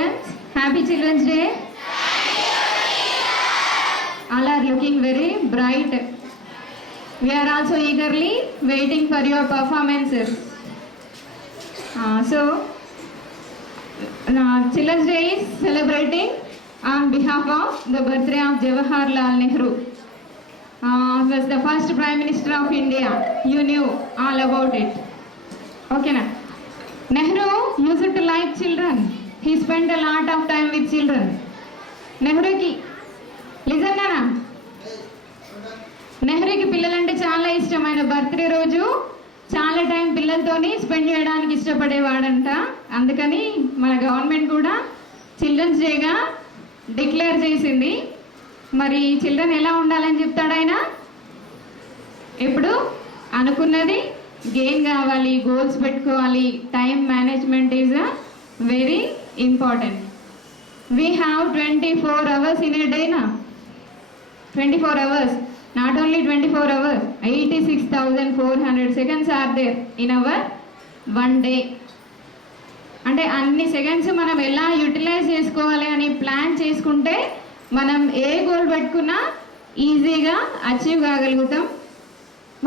ones. Happy Children's Day. All are looking very bright. We are also eagerly waiting for your performances. Children's Day is celebrating on behalf of the birthday of Jawaharlal Nehru. He was the first Prime Minister of India. You knew all about it. Okay na? Nehru used to like children. He spent a lot of time with children. Nehru ki listen na. Nehru కి పిల్లలంటే చాలా ఇష్టం. ఆయన birthday రోజు చాలా time పిల్లలతోని spend చేయడానికి ఇష్టపడేవాడంట. అందుకని మన గవర్నమెంట్ కూడా చిల్డ్రన్స్ డేగా డిక్లేర్ చేసింది. మరి చిల్డ్రన్ ఎలా ఉండాలని చెప్తాడు ఆయన? ఎప్పుడు అనుకున్నది గెయిన్ కావాలి, గోల్స్ పెట్టుకోవాలి. Time management is very important. We have 24 hours in a day na. 24 hours. Not only 24 hours, 86,400 seconds are there in our one day. అంటే అన్ని సెకండ్స్ మనం ఎలా యూటిలైజ్ చేసుకోవాలి అని ప్లాన్ చేసుకుంటే మనం ఏ గోల్ పెట్టుకున్నా ఈజీగా అచీవ్ కాగలుగుతాం.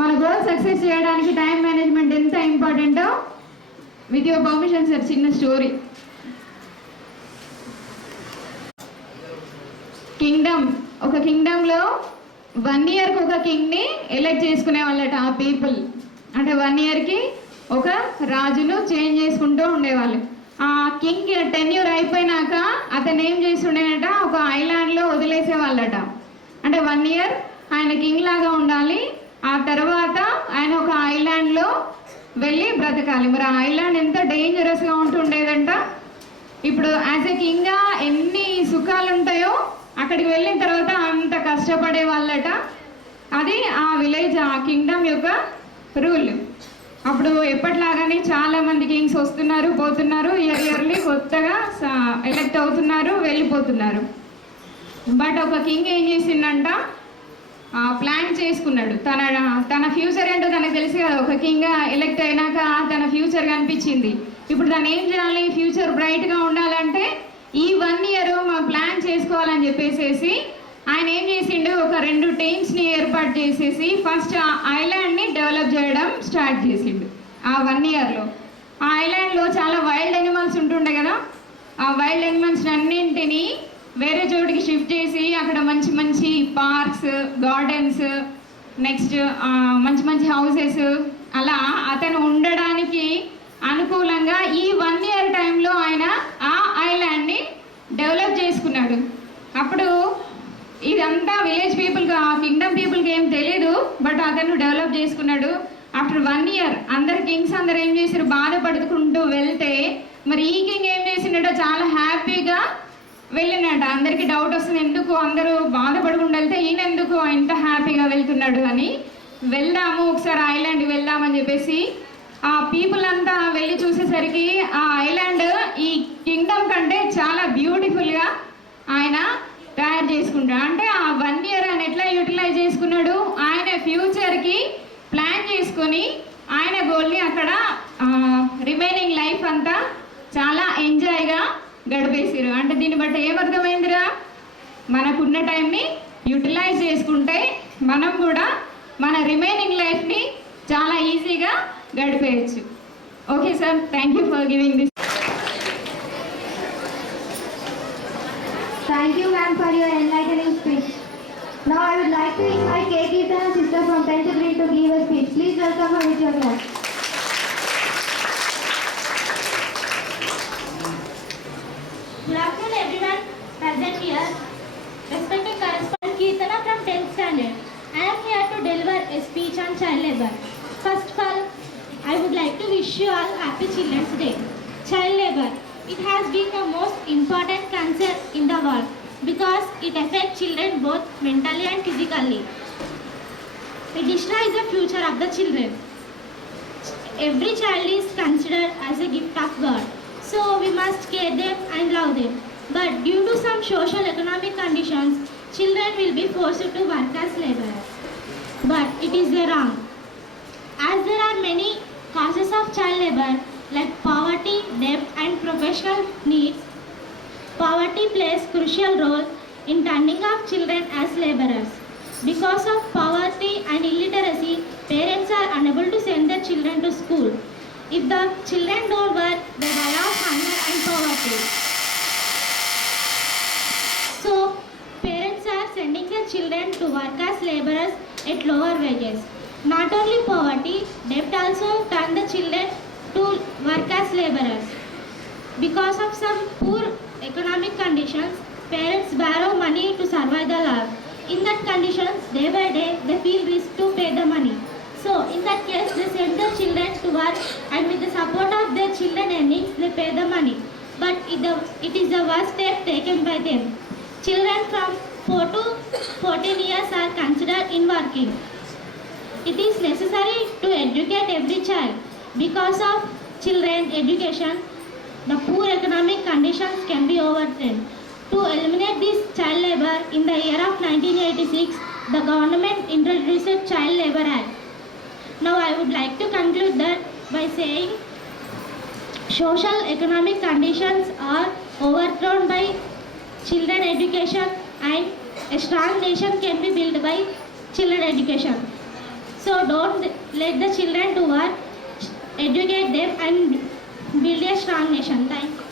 మన గోల్ సక్సెస్ చేయడానికి టైం మేనేజ్మెంట్ ఎంత ఇంపార్టెంటో విత్ యువర్ పర్మిషన్ సార్ చిన్న స్టోరీ. ఒక కింగ్డమ్లో 1 yearకి ఒక కింగ్ని ఎలెక్ట్ చేసుకునే వాళ్ళట ఆ పీపుల్. అంటే 1 yearకి ఒక రాజును చేంజ్ చేసుకుంటూ ఉండేవాళ్ళు. ఆ కింగ్ టెన్యూర్ అయిపోయినాక అతను ఏం చేస్తుండేనట, ఒక ఐలాండ్లో వదిలేసేవాళ్ళట. అంటే 1 year ఆయన కింగ్ లాగా ఉండాలి. ఆ తర్వాత ఆయన ఒక ఐలాండ్లో వెళ్ళి బ్రతకాలి. మరి ఆ ఐలాండ్ ఎంత డేంజరస్గా ఉంటుండేదంట. ఇప్పుడు యాజ్ ఎ కింగ్గా ఎన్ని సుఖాలు ఉంటాయో అక్కడికి వెళ్ళిన తర్వాత అంత కష్టపడే వాళ్ళట. అది ఆ విలేజ్, ఆ కింగ్డమ్ యొక్క రూల్. అప్పుడు ఎప్పటిలాగానే చాలామంది కింగ్స్ వస్తున్నారు, పోతున్నారు. ఇయర్లీ కొత్తగా ఎలెక్ట్ అవుతున్నారు, వెళ్ళిపోతున్నారు. బట్ ఒక కింగ్ ఏం చేసిందంట, ప్లాన్ చేసుకున్నాడు. తన ఫ్యూచర్ ఏంటో తనకు తెలిసి కదా. ఒక కింగ్ ఎలెక్ట్ అయినాక తన ఫ్యూచర్ కనిపించింది. ఇప్పుడు తను ఏం చేయాలి, ఫ్యూచర్ బ్రైట్గా ఉండాలంటే ఈ 1 year మా ప్లాన్ చేసుకోవాలని చెప్పేసి ఆయన ఏం చేసిండు, ఒక 2 టీమ్స్ని ఏర్పాటు చేసేసి ఫస్ట్ ఆ ఐలాండ్ని డెవలప్ చేయడం స్టార్ట్ చేసిండు. ఆ 1 yearలో ఆ ఐలాండ్లో చాలా వైల్డ్ ఎనిమల్స్ ఉంటుండే కదా. ఆ వైల్డ్ ఎనిమల్స్ అన్నింటినీ వేరే చోటికి షిఫ్ట్ చేసి అక్కడ మంచి మంచి పార్క్స్, గార్డెన్స్, నెక్స్ట్ మంచి మంచి హౌసెస్, అలా అతను ఉండడానికి అనుకూలంగా ఈ 1 year టైంలో ఆయన ఆ ఐలాండ్ని డెవలప్ చేసుకున్నాడు. అప్పుడు ఇదంతా విలేజ్ పీపుల్కి, ఆ కింగ్డమ్ పీపుల్కి ఏం తెలీదు. బట్ అతను డెవలప్ చేసుకున్నాడు. ఆఫ్టర్ 1 year అందరు కింగ్స్ అందరు ఏం చేశారు, బాధపడుకుంటూ వెళ్తే మరి ఈ కింగ్ ఏం చేసిండట, చాలా హ్యాపీగా వెళ్ళినట. అందరికీ డౌట్ వస్తుంది, ఎందుకు అందరూ బాధపడకుండా వెళ్తే ఈయన ఎందుకు ఇంత హ్యాపీగా వెళ్తున్నాడు అని. వెళ్దాము ఒకసారి ఐలాండ్కి వెళ్దామని చెప్పేసి ఆ పీపుల్ అంతా వెళ్ళి చూసేసరికి ఆ ఐలాండ్ ఈ కింగ్డమ్ కంటే చాలా బ్యూటిఫుల్గా ఆయన తయారు చేసుకుంటాడు. అంటే ఆ 1 year ఆయన ఎట్లా యూటిలైజ్ చేసుకున్నాడు, ఆయన ఫ్యూచర్కి ప్లాన్ చేసుకొని ఆయన గోల్ని అక్కడ రిమైనింగ్ లైఫ్ అంతా చాలా ఎంజాయ్గా గడిపేసారు. అంటే దీన్ని బట్టి ఏమర్థమైందిరా, మనకున్న టైంని యూటిలైజ్ చేసుకుంటే మనం కూడా మన రిమైనింగ్ లైఫ్ని చాలా ఈజీగా గడిపేయచ్చు. Okay sir, thank you for giving this. Thank you ma'am for your enlightening speech. Now I would like to invite K. Kirtana sister from 10th grade to give a speech. Please welcome her with your clap. Good afternoon everyone present here. Respected correspondent Kirtana from 10th standard. I am here to deliver a speech on child labor. First of all, I would like to wish you all happy Children's Day. Child labor, it has been the most important concern in the world because it affects children both mentally and physically. It destroys the future of the children. Every child is considered as a gift of God, so we must care them and love them. But due to some social economic conditions, children will be forced to work as laborers. But it is wrong, as there are many causes of child labor like poverty, debt and professional needs. poverty plays crucial role in turning off children as laborers. Because of poverty and illiteracy, parents are unable to send their children to school. If the children don't work, they die of hunger and poverty. So, parents are sending their children to work as laborers at lower wages. Not only poverty, debt also turn the children to work as laborers. Because of some poor economic conditions, parents borrow money to survive the life. In that conditions, day by day, they feel risk to pay the money. So, in that case, they send their children to work and with the support of their children earnings, they pay the money. But it is the worst step taken by them. Children from 4 to 14 years are considered in working. It is necessary to educate every child. Because of children education, the poor economic conditions can be overturned. To eliminate this child labor, in the year of 1986, the government introduced Child Labor Act. Now I would like to conclude that by saying social economic conditions are overthrown by children education and a strong nation can be built by children education. So don't let the children to work, educate them and build a strong nation. Thank you.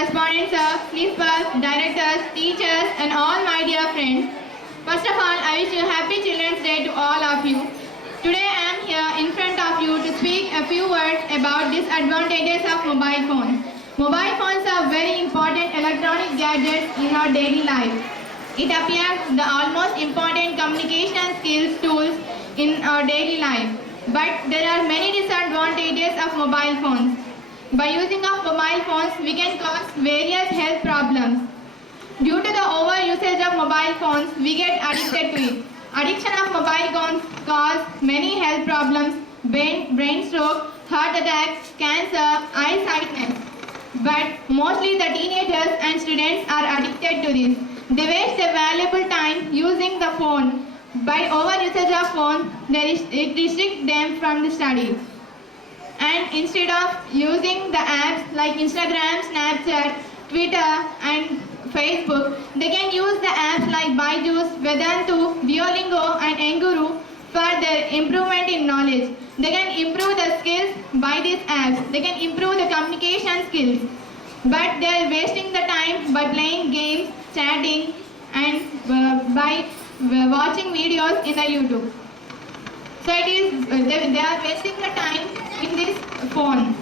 correspondent sir, principals, directors, teachers, and all my dear friends. First of all, I wish you happy Children's Day to all of you. Today I am here in front of you to speak a few words about disadvantages of mobile phones. Mobile phones are very important electronic gadgets in our daily life. It appears the almost important communication skills tools in our daily life. But there are many disadvantages of mobile phones. By using of mobile phones, we can cause various health problems. Due to the over usage of mobile phones, we get addicted to it. Addiction of mobile phones cause many health problems, brain stroke, heart attacks, cancer, eye sightness. But mostly the teenagers and students are addicted to this. They waste their valuable time using the phone. By over usage of phone, it restricts them from the studies. And instead of using the apps like Instagram, Snapchat, Twitter and Facebook, they can use the apps like Byju's, Vedantu, Duolingo and Enguru for their improvement in knowledge. They can improve the skills by these apps. They can improve the communication skills. But they are wasting the time by playing games, chatting and by watching videos in the YouTube. So they are wasting the time in this phone.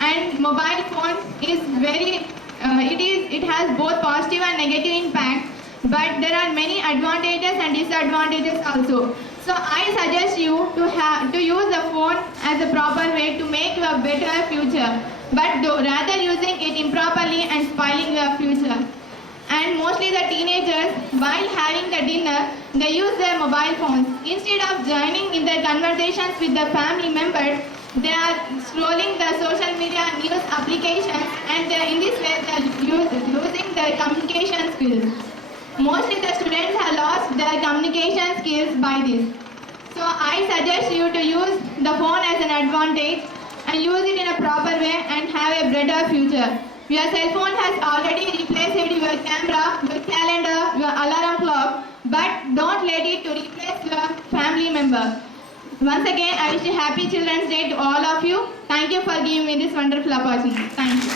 And mobile phone is very, it has both positive and negative impact, but there are many advantages and disadvantages also. So I suggest you to use the phone as a proper way to make your better future, but rather using it improperly and spoiling your future. And mostly the teenagers, while having the dinner, they use their mobile phones. Instead of joining in their conversations with their family members, they are scrolling the social media news applications, and in this way they are losing their communication skills. Mostly the students have lost their communication skills by this. So I suggest you to use the phone as an advantage and use it in a proper way and have a better future. Your cell phone has already replaced your camera, your calendar, your alarm clock, but don't let it to replace your family member. Once again, I wish you happy Children's Day to all of you. Thank you for giving me this wonderful opportunity. Thank you.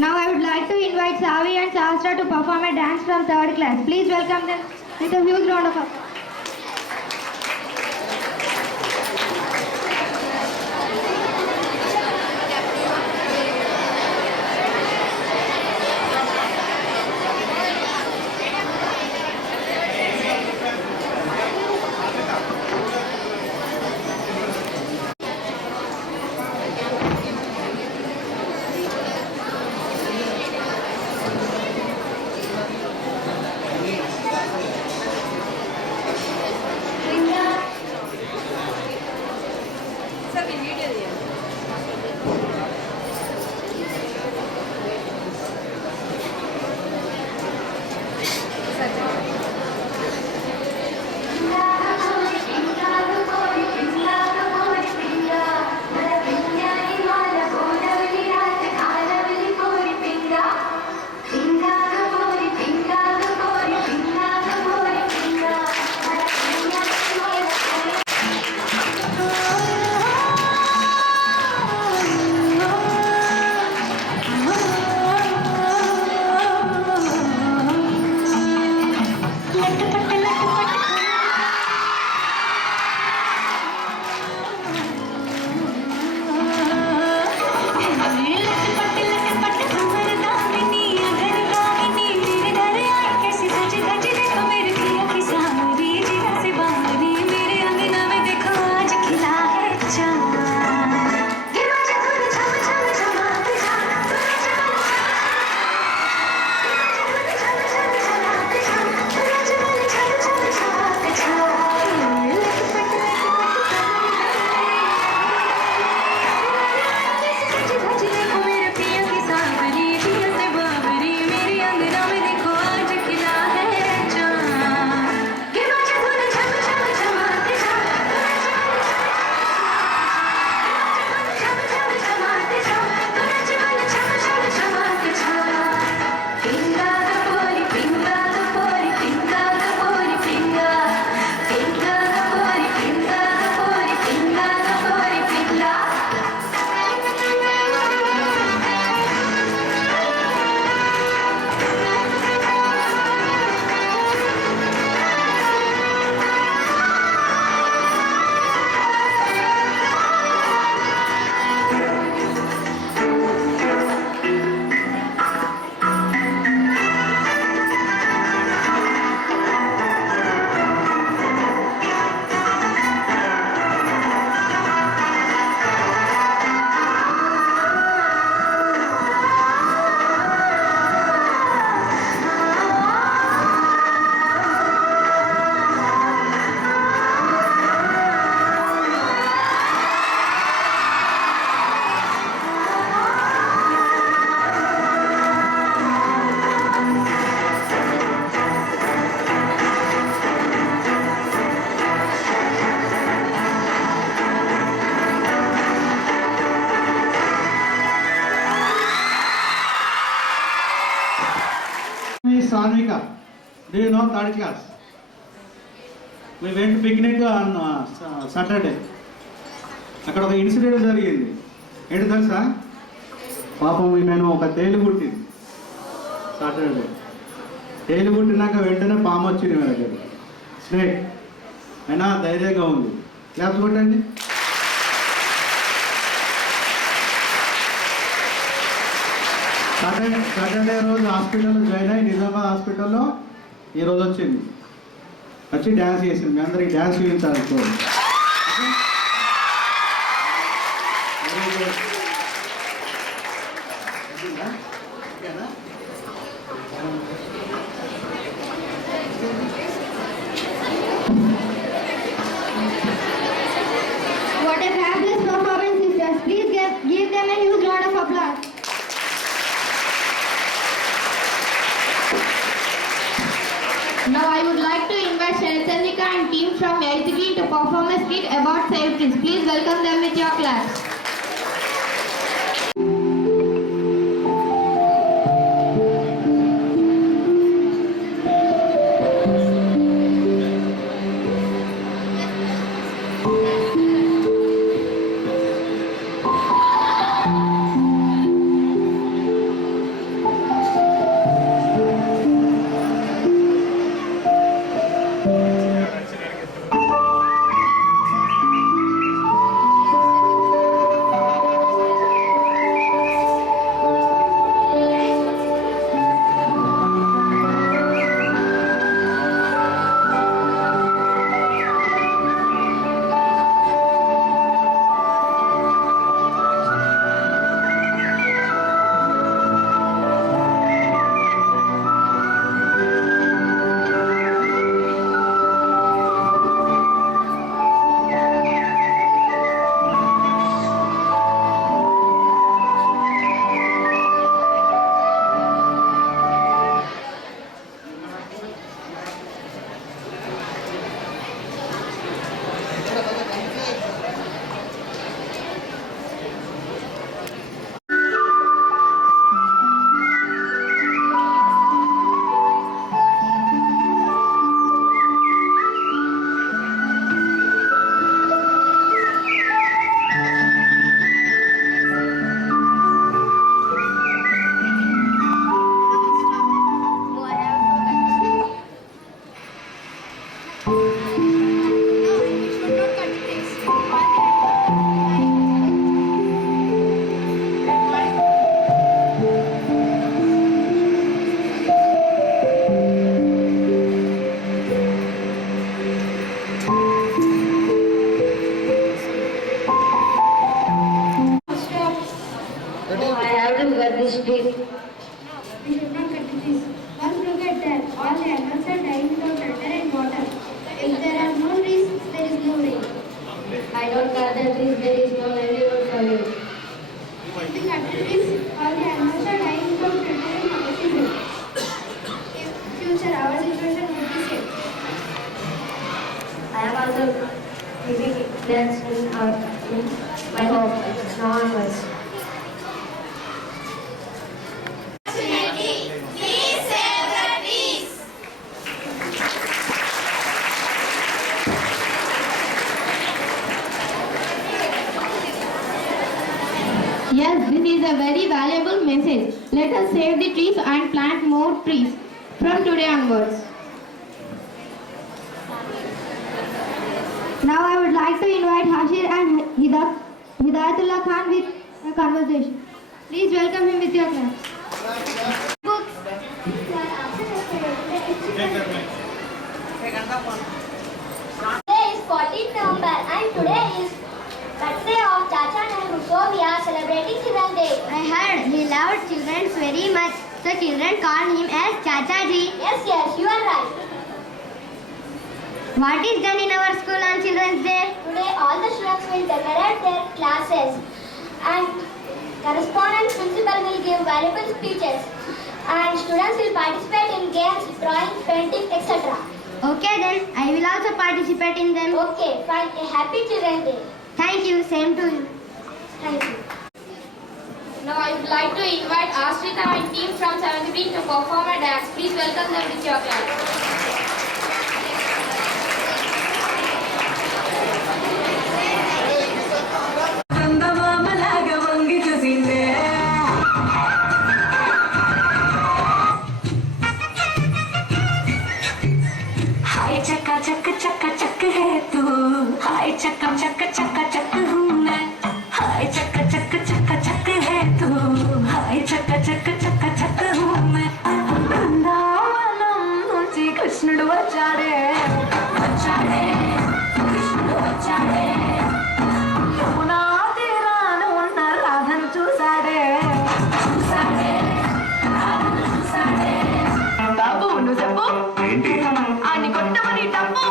Now I would like to invite Savi and Sastra to perform a dance from 3rd class. Please welcome them with a huge round of applause. Sanika. Do you know third class? We went picnic on Saturday. అక్కడ ఒక incident జరిగింది. ఏంటి తెలుసా? పాపం ఈమెను ఒక తేలు పుట్టింది సాటర్డే. తేలు పుట్టినాక వెంటనే పాము వచ్చింది మన దగ్గర, స్నేక్. అయినా ధైర్యంగా ఉంది. క్లాప్స్ కొట్టండి. సాటర్డే రోజు హాస్పిటల్లో జాయిన్ అయ్యి నిజామాబాద్ హాస్పిటల్లో ఈరోజు వచ్చింది. వచ్చి డ్యాన్స్ చేసింది. మీ అందరికి డ్యాన్స్ చూపించాలి. What a fabulous performance, sisters. Please give them a huge round of applause. Now I would like to invite Sharachanika and team from 8th grade to perform a skit about safety. Please welcome them with your claps. We should not cut this. Once look at that. All the animals are dying without shelter and water. If there are no trees, there is no rain. I don't cut the trees, there is no livelihood for you. If we cut the trees, all the animals are dying without shelter and oxygen. In future, our situation would be safe. I am also giving that's in my hope. Now onwards. Yes, this is a very valuable message. Let us save the trees and plant more trees from today onwards. Now I would like to invite Hashir and Hidayatullah Khan with a conversation. Please welcome him with your claps. Today is 14th November and today is birthday of Chacha Nehru, so we are celebrating Children's Day. I heard he loved children very much, so children call him as Chacha ji. Yes, you are right. What is done in our school on Children's Day? Today all the students will decorate their classes and correspondent principal will give valuable speeches and students will participate in games, drawing, painting, etc. Okay then, I will also participate in them. Okay, fine. A happy Children's Day. Thank you, same to you. Thank you. Now I would like to invite Ashrita and team from 7th grade to perform a dance. Please welcome them with your clap. हाय चक्का चक है तू, हाय चक्का चक हूँ मैं, हाय चक्का चक है तू, हाय चक्का हूँ मैं. బృందావనం నుంచి కృష్ణుడు వచ్చాడే, కృష్ణుడు వచ్చాడే, యమునా తీరాన ఉన్న రాధను చూసాడే, రాధను చూసాడే. బాబు నువ్వు చెప్పు, అని కొట్టమని డబ్బు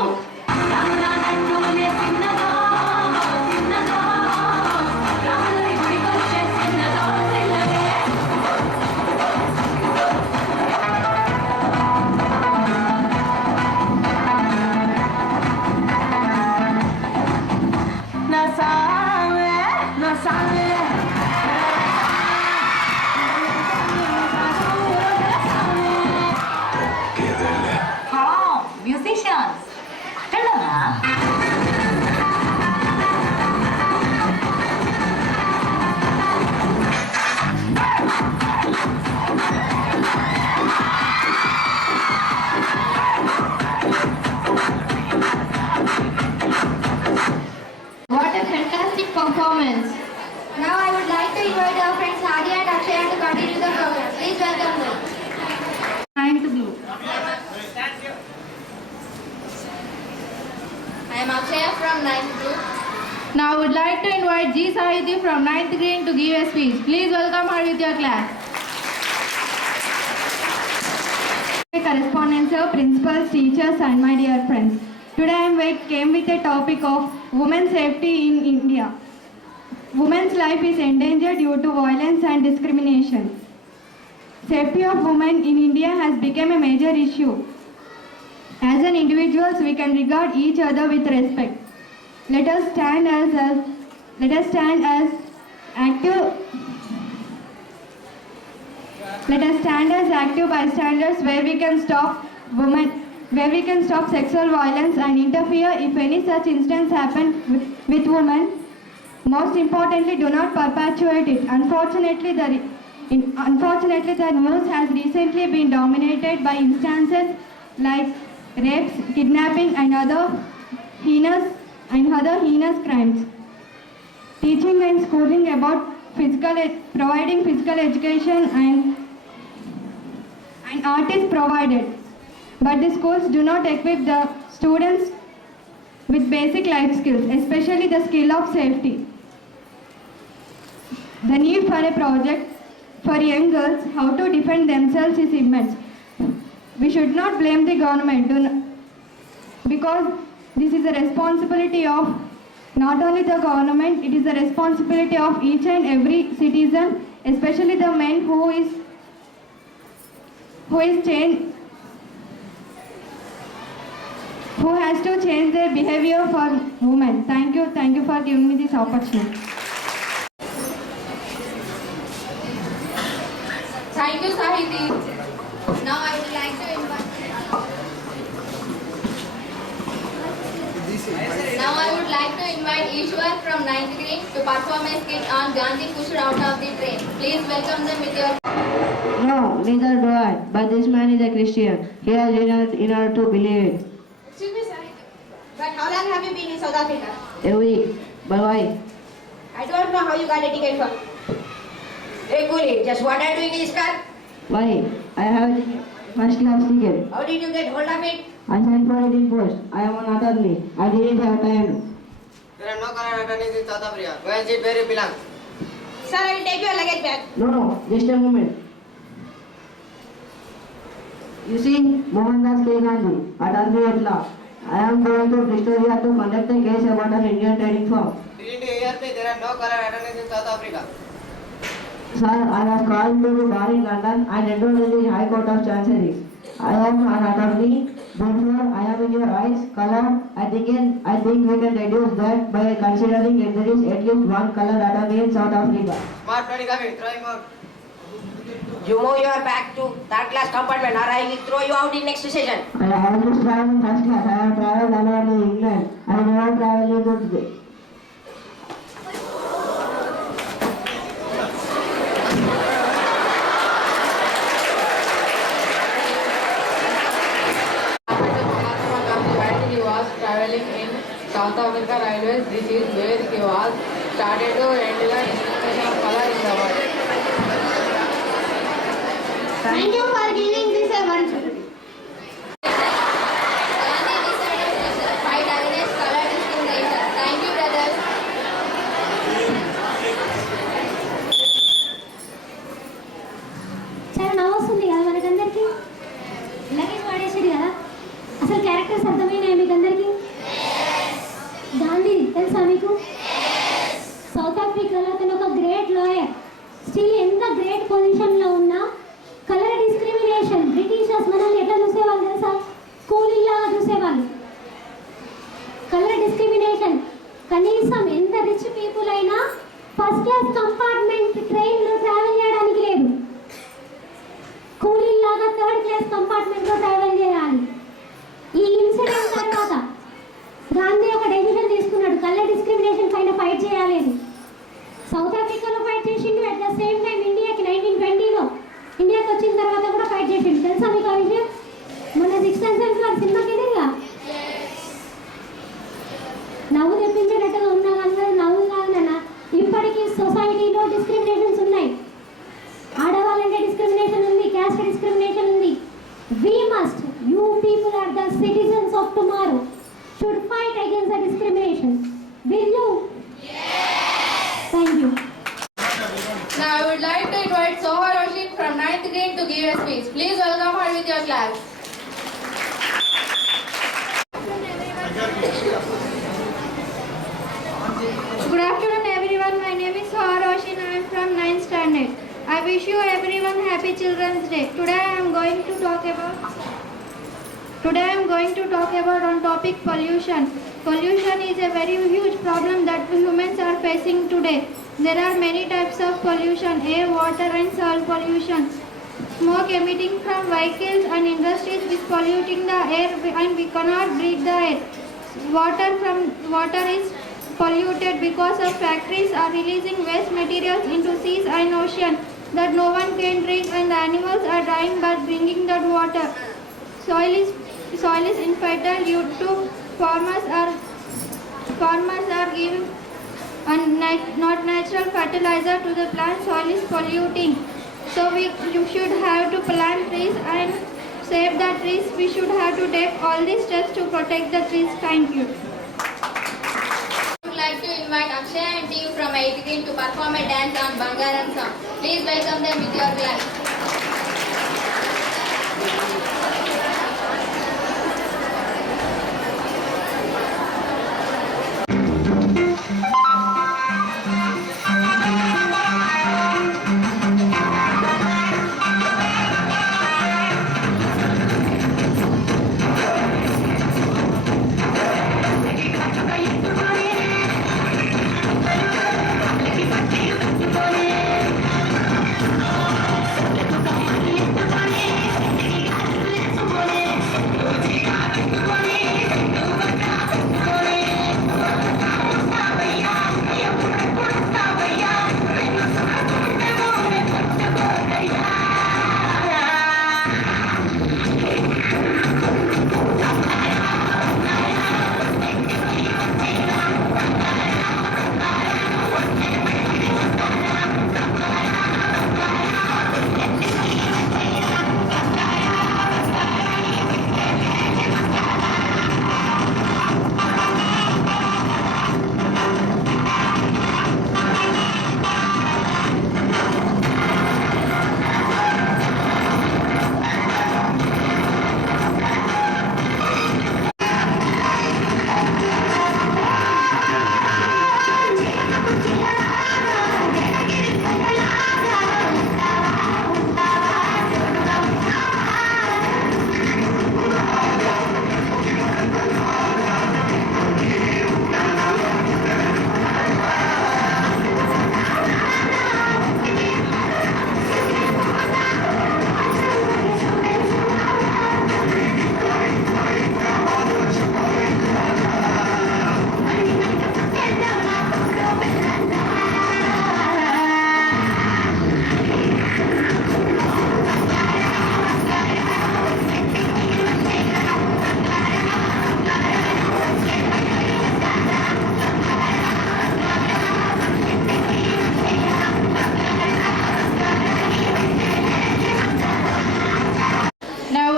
రామనాథంటూనే తిన్నదో, రాముడి గుడికొచ్చే తిన్నదో తిన్నదే. నా సామే musicians. Hello. What a fantastic performance. Now I would like to invite our friends Hadi and Akshaya to continue the program. Please welcome them. Ninth blue. I am Akshaya from 9th group. Now I would like to invite G. Sahiti from 9th grade to give a speech. Please welcome her with your class. Correspondents, principals, teachers and my dear friends. Today I came with a topic of women's safety in India. Women's life is endangered due to violence and discrimination. Safety of women in India has become a major issue. As an individuals, we can regard each other with respect. Let us stand as active bystanders where we can stop sexual violence and interfere if any such instance happen with women. Most importantly, do not perpetuate it. Unfortunately, the news has recently been dominated by instances like rapes, kidnapping and other heinous crimes. Teaching and schooling about providing physical education and art is provided, but the schools do not equip the students with basic life skills, especially the skill of safety. The need for a project for young girls how to defend themselves is immense. We should not blame the government because this is a responsibility of not only the government, it is the responsibility of each and every citizen, especially the men who has to change their behavior for women. Thank you for giving me this opportunity. Thank you, Sahiti. Now I would like to invite. Ishwar from 9th grade to perform a skit on Gandhi pushed out of the train. Please welcome them with your. No, neither do I. But this man is a Christian. He has in order to believe it. Excuse me, Sahiti. But how long have you been in South Africa? A week. But why? I don't know how you got a ticket from. Hey, Coolie, just what are you doing in this car? Why? I have a first class ticket. How did you get hold of it? I signed for it in post. I am an attorney. I didn't have time. There are no current attorneys in South Africa. Go and sit where you belong. Sir, I will take your luggage back. No, just a moment. You see, Mohandas K. Gandhi, attorney at law. I am going to Pretoria to conduct a case about an Indian trading firm. Didn't you hear me? There are no current attorneys in South Africa. Sir, I was called to the bar in London and enrolled in the High Court of Chancery. I am an attorney. Therefore, I am in your eyes, color. I think we can reduce that by considering that there is at least one color attorney in South Africa. Smart 20 coming, throw him out. You move your back to third class compartment or I will throw you out in next session. I always travel in first class. I have traveled all over England. I never travel in good. While he was traveling in South Africa Railways, this is where he was started to end the discrimination of color in the world. Thank you for giving this award. Gandhi decided to fight against color discrimination. Thank you, brothers. చాలా నవ్వు వస్తుంది కదా మనకందరికి luggage పడేసారు కదా అసలు characters అర్థమైనాయి మీకు అందరికి గాంధీ తెలుసా మీకు సౌత్ ఆఫ్రికాలో అతను ఒక గ్రేట్ లాయర్ స్టిల్ ఎంత గ్రేట్ పొజిషన్లో ఉన్నా కలర్ డిస్క్రిమినేషన్ బ్రిటిషర్స్ మనల్ని ఎట్లా చూసేవాళ్ళు తెలుసా కూలీలాగా చూసేవాళ్ళు కలర్ డిస్క్రిమినేషన్ కనీసం ఎంత రిచ్ పీపుల్ అయినా ఫస్ట్ క్లాస్ కంపార్ట్మెంట్ ట్రైన్లో ట్రావెల్ చేయడానికి లేదు కూలీలాగా థర్డ్ క్లాస్ కంపార్ట్మెంట్లో ట్రావెల్ చేయాలి ఈ ఇన్సిడెంట్ తర్వాత గాంధీ ఒక డెసిషన్ తీసుకున్నాడు కలర్ డిస్క్రిమినేషన్ పైన ఫైట్ చేయాలి అని సౌత్ ఆఫ్రికాలో ఫైట్ చేసిండు అట్ ద సేమ్ టైం ఇండియాకి 1920లో ఇండియాకి వచ్చిన తర్వాత కూడా ఫైట్ చేసిండు తెలుసా మీకు ఆ విషయం మొన్న 6th సెన్స్ సినిమాకి వెళ్ళిగా నవ్వు తెప్పించేటట్టుగా ఉన్నా కానీ నవ్వు కాదు నాన్న ఇప్పటికీ సొసైటీలో డిస్క్రిమినేషన్స్ ఉన్నాయి ఆడవాళ్ళంటే డిస్క్రిమినేషన్ ఉంది క్యాస్ట్ డిస్క్రిమినేషన్ ఉంది we must you people are the citizens of tomorrow should fight against the discrimination will you yes thank you Now I would like to invite Soha Roshin from 9th grade to give a speech. Please welcome her with your clap. good afternoon everyone my name is Soha Roshin I am from 9th standard I wish you everyone happy children's day today I am going to talk about on topic pollution. Pollution is a very huge problem that humans are facing today. There are many types of pollution: air, water and soil pollution. Smoke emitting from vehicles and industries is polluting the air and we cannot breathe the air. Water is polluted because of factories are releasing waste materials into seas and ocean that no one can drink and the animals are dying by drinking that water. Soil is infertile due to farmers are giving not natural fertilizer to the plant. Soil is polluting. So you should have to plant trees and save the trees. We should have to take all these steps to protect the trees. Thank you. I would like to invite Akshay and team from 8th grade to perform a dance on Bangaran song. Please welcome them with your clap.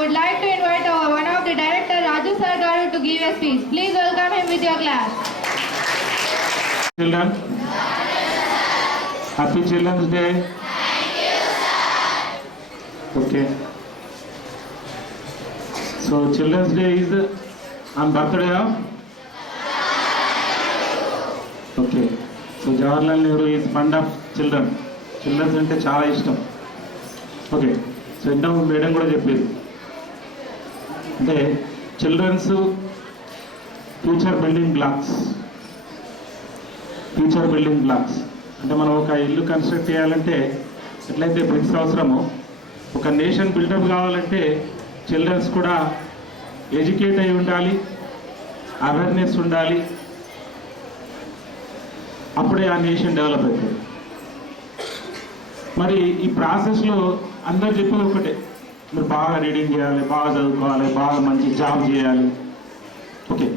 would like to invite one of the director, Raju Sargaru, to give a speech. Please welcome him with your class. Children, happy Children's Day. Thank you, sir. Okay. So Children's Day is on birthday of? Okay. So Jawaharlal Nehru is fond of children. Children అంటే చాలా ఇష్టం. Okay. So ఇంత madam కూడా చెప్పేది అంటే children's future building blocks అంటే మనం ఒక ఇల్లు కన్స్ట్రక్ట్ చేయాలంటే ఎట్లయితే బ్రిక్స్ అవసరమో ఒక నేషన్ బిల్డప్ కావాలంటే చిల్డ్రన్స్ కూడా ఎడ్యుకేట్ అయి ఉండాలి, అవేర్నెస్ ఉండాలి, అప్పుడే ఆ నేషన్ డెవలప్ అవుతుంది. మరి ఈ ప్రాసెస్లో అందరు చెప్పేది ఒకటే, మీరు బాగా రీడింగ్ చేయాలి, బాగా చదువుకోవాలి, బాగా మంచి జాబ్ చేయాలి. ఓకే,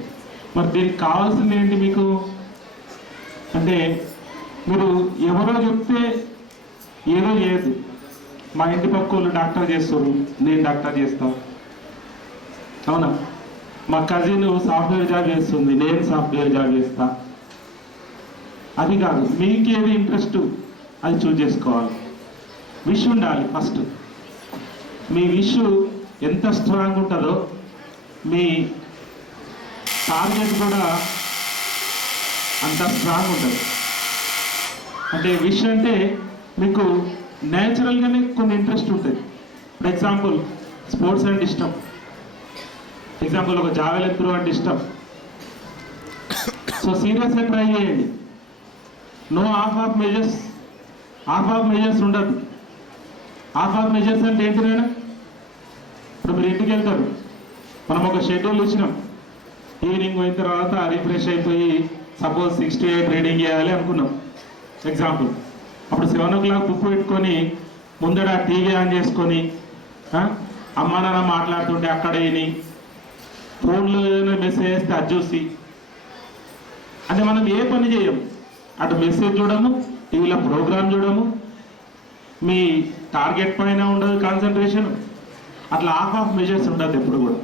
మరి దీనికి కావాల్సింది ఏంటి మీకు అంటే మీరు ఎవరో చెప్తే ఏదో చేయదు. మా ఇంటి పక్క వాళ్ళు డాక్టర్ చేస్తారు, నేను డాక్టర్ చేస్తా, అవునా? మా కజిన్ సాఫ్ట్వేర్ జాబ్ చేస్తుంది, నేను సాఫ్ట్వేర్ జాబ్ చేస్తా. అది కాదు, మీకు ఏది ఇంట్రెస్ట్ అది చూజ్ చేసుకోవాలి. విష్ ఉండాలి ఫస్ట్. మీ విష్ ఎంత స్ట్రాంగ్ ఉంటుందో మీ టార్గెట్ కూడా అంత స్ట్రాంగ్ ఉంటుంది. అంటే విష్ అంటే మీకు న్యాచురల్గానే కొన్ని ఇంట్రెస్ట్ ఉంటుంది. ఫర్ ఎగ్జాంపుల్ స్పోర్ట్స్ అంటే ఇష్టం, ఎగ్జాంపుల్ ఒక జావెలిన్ త్రో అంటే ఇష్టం. సో సీరియస్గా ట్రై చేయండి. నో హాఫ్ ఆఫ్ మెజర్స్ ఉండదు. హాఫ్ ఆఫ్ మెజర్స్ అంటే ఏంటి నేను? ఇప్పుడు మీరు ఇంటికి వెళ్తారు, మనం ఒక షెడ్యూల్ ఇచ్చినాం, ఈవినింగ్ పోయిన తర్వాత రిఫ్రెష్ అయిపోయి సపోజ్ 6 to 8 రీడింగ్ చేయాలి అనుకున్నాం ఎగ్జాంపుల్. అప్పుడు 7 o'clock బుక్ పెట్టుకొని ముందర టీవీ ఆన్ చేసుకొని అమ్మా నాన్న మాట్లాడుతుంటే అక్కడ విని, ఫోన్లో ఏదైనా మెసేజ్ చేస్తే అది చూసి, అంటే మనం ఏ పని చేయం, అటు మెసేజ్ చూడము, టీవీలో ప్రోగ్రామ్ చూడము, మీ టార్గెట్ పైన ఉండదు కాన్సన్ట్రేషన్. అట్లా హాఫ్ ఆఫ్ మెజర్స్ ఉండదు ఎప్పుడు కూడా.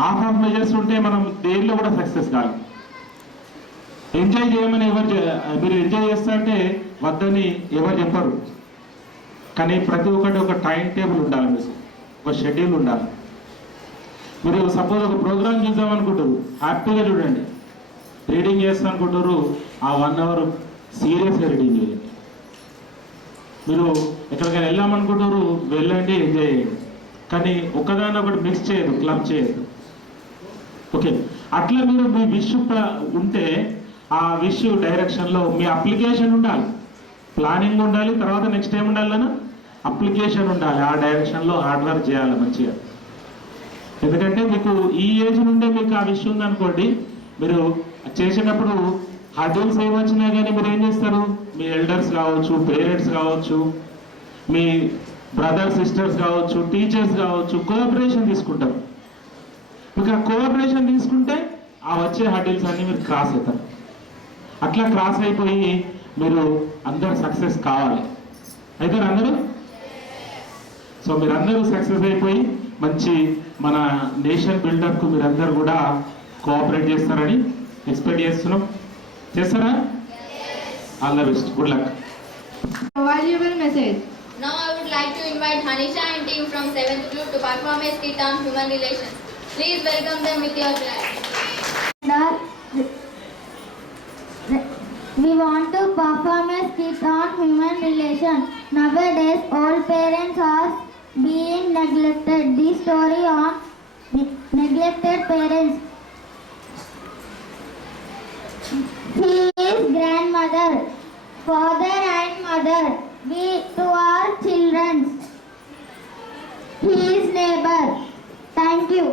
హాఫ్ ఆఫ్ మెజర్స్ ఉంటే మనం దేనిలో కూడా సక్సెస్ కాదు. ఎంజాయ్ చేయమని మీరు ఎంజాయ్ చేస్తా అంటే వద్దని ఎవరు చెప్పరు, కానీ ప్రతి ఒక్కటి ఒక టైం టేబుల్ ఉండాలి, మీకు ఒక షెడ్యూల్ ఉండాలి. మీరు సపోజ్ ఒక ప్రోగ్రామ్ చూద్దాం అనుకుంటారు, హ్యాపీగా చూడండి. రీడింగ్ చేస్తా అనుకుంటారు, ఆ 1 hour సీరియస్గా రీడింగ్ చేయండి. మీరు ఎక్కడికైనా వెళ్ళామనుకుంటారు, వెళ్ళండి, ఎంజాయ్ చేయండి, కానీ ఒకదాన్ని ఒకటి మిక్స్ చేయదు, క్లబ్ చేయదు. ఓకే, అట్లా మీరు మీ విష్ ఉంటే ఆ విష్ డైరెక్షన్లో మీ అప్లికేషన్ ఉండాలి, ప్లానింగ్ ఉండాలి, తర్వాత నెక్స్ట్ ఏం ఉండాలన్నా అప్లికేషన్ ఉండాలి. ఆ డైరెక్షన్లో హార్డ్ వర్క్ చేయాలి మంచిగా. ఎందుకంటే మీకు ఈ ఏజ్ నుండే మీకు ఆ విష్ ఉందనుకోండి, మీరు చేసేటప్పుడు హర్డల్స్ ఏమొచ్చినా కానీ మీరు ఏం చేస్తారు, మీ ఎల్డర్స్ కావచ్చు, పేరెంట్స్ కావచ్చు, మీ బ్రదర్స్ సిస్టర్స్ కావచ్చు, టీచర్స్ కావచ్చు, కోఆపరేషన్ తీసుకుంటారు. మీకు ఆ కోఆపరేషన్ తీసుకుంటే ఆ వచ్చే హర్డల్స్ అన్నీ మీరు క్రాస్ అవుతారు. అట్లా క్రాస్ అయిపోయి మీరు అందరూ సక్సెస్ కావాలి. అయితే అందరూ సో మీరందరూ సక్సెస్ అయిపోయి మంచి మన నేషన్ బిల్డప్కు మీరందరూ కూడా కోఆపరేట్ చేస్తారని ఎక్స్పెక్ట్ చేస్తున్నాం. చేస్తారా? All the best, good luck. Valuable message. Now I would like to invite Hanisha and team from 7th group to perform a skit on human relations. Please welcome them with your clap. We want to perform a skit on human relations. Nowadays, all parents are being neglected. This story on neglected parents. His grandmother, father and mother, we to our children. His neighbor. Thank you.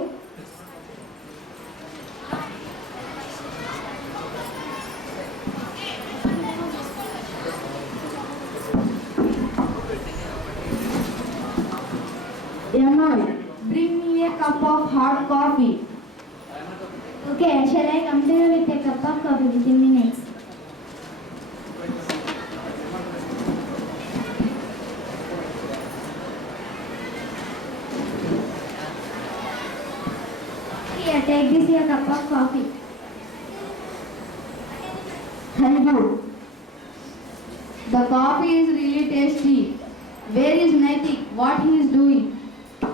Emma, bring me a cup of hot coffee. Okay, shall I come to you with a cup of coffee within minutes? Here, take this here cup of coffee. Thank you. The coffee is really tasty. Where is Naitik? What he is doing?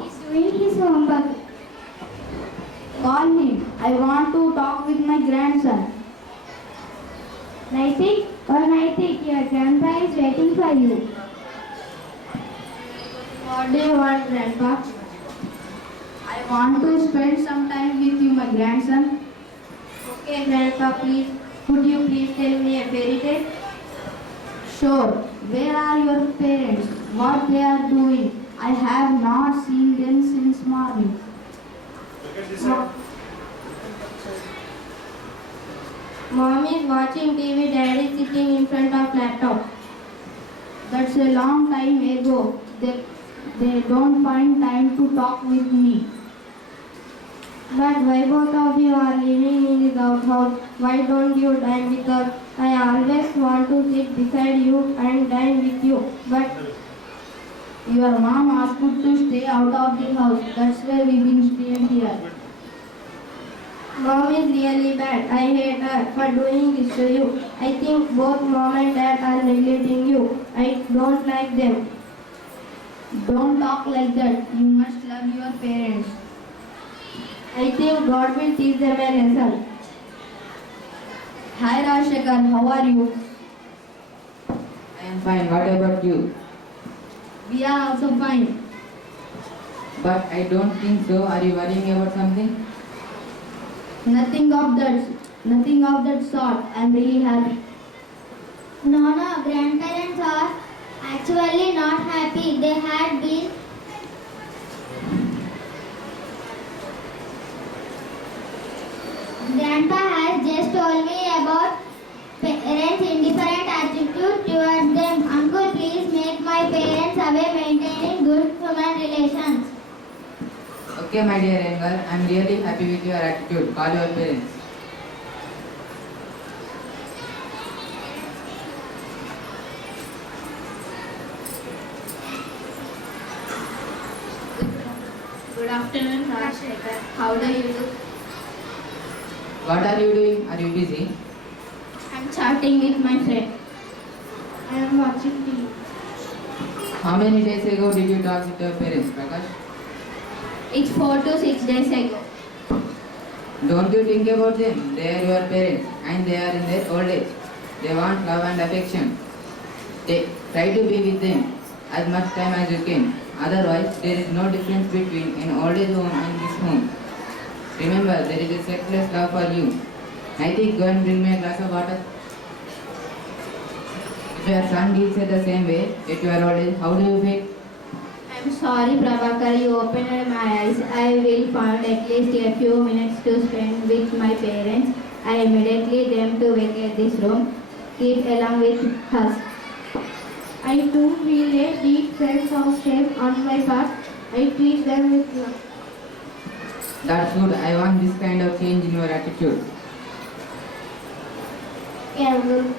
He's doing his homework. Call him. I want to talk with my grandson. Naitik, your grandpa is waiting for you. What do you want, Grandpa? I want to spend some time with you, my grandson. Okay, Grandpa, please. Could you please tell me a fairy tale? Sure. Where are your parents? What they are doing? I have not seen them since morning. Mom is watching TV, Dad is sitting in front of laptop. That's a long time ago. They don't find time to talk with me. But why both of you are living in this house? Why don't you dine with us? I always want to sit beside you and dine with you. But Your mom asked you to stay out of the house. That's why we've been staying here. Mom is really bad. I hate her for doing this to you. I think both Mom and Dad are neglecting you. I don't like them. Don't talk like that. You must love your parents. I think God will teach them a lesson. Hi Rajshekar, how are you? I am fine. What about you? We are also fine. But I don't think so. Are you worrying about something? Nothing of that sort. I'm really happy. No, grandparents are actually not happy. They had been Grandpa has just told me about parents' indifferent attitude towards them. Uncle, please make my parents away maintaining good human relations. Okay, my dear Engar. I am really happy with your attitude. Call your parents. Good afternoon, Rajshekar. How do you do? What are you doing? Are you busy? I'm chatting with my friend. I am watching TV. How many days ago did you talk with your parents, Prakash? It's 4 to 6 days ago. Don't you think about them? They are your parents and they are in their old age. They want love and affection. Try to be with them as much time as you can. Otherwise, there is no difference between an old age home and this home. Remember, there is a selfless love for you. I think go and bring me a glass of water. If your son gives you the same way at your old age, how do you feel? I'm sorry, Prabhakar, you opened my eyes. I will find at least a few minutes to spend with my parents. I immediately them to vacate this room. Keep along with us. I too feel a deep sense of shame on my part. I treat them with love. That's good. I want this kind of change in your attitude. Yeah, Uncle.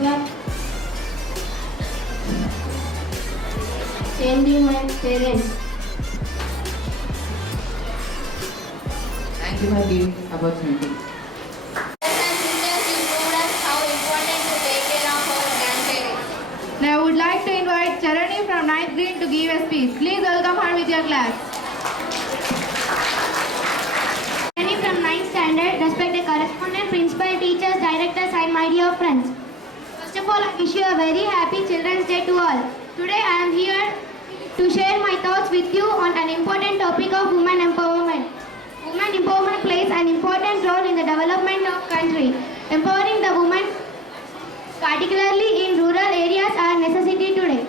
Well, changing my parents. Thank you for giving this opportunity. Now I would like to invite Charani from 9th grade to give a speech. Please welcome her with your class. Jenny from 9th standard, respected correspondent, principal, teachers, directors and my dear friends. First of all, I wish you a very happy Children's Day to all. Today I am here to share my thoughts with you on an important topic of women empowerment. Women empowerment plays an important role in the development of country. Empowering the women, particularly in rural areas, are a necessity today.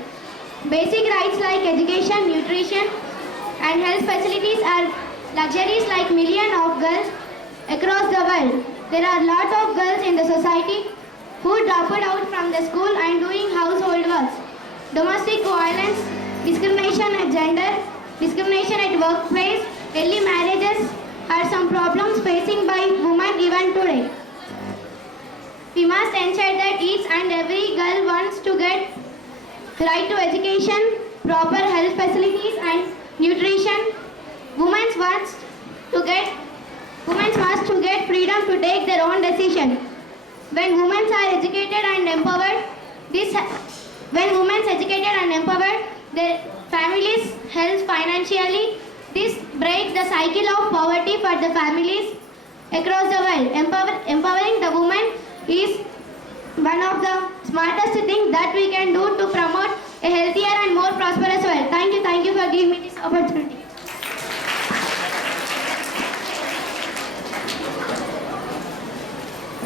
Basic rights like education, nutrition and health facilities are luxuries like millions of girls across the world. There are lots of girls in the society who dropped out from the school and doing household works. Domestic violence, discrimination at gender, discrimination at workplace, early marriages are some problems facing by women even today. We must ensure that each and every girl wants to get right to education, proper health facilities and nutrition. Women wants to get to take their own decision. When women are educated and empowered, their families help financially. This breaks the cycle of poverty for the families across the world. Empowering the woman is one of the smartest things that we can do to promote a healthier and more prosperous world. Thank you for giving me this opportunity.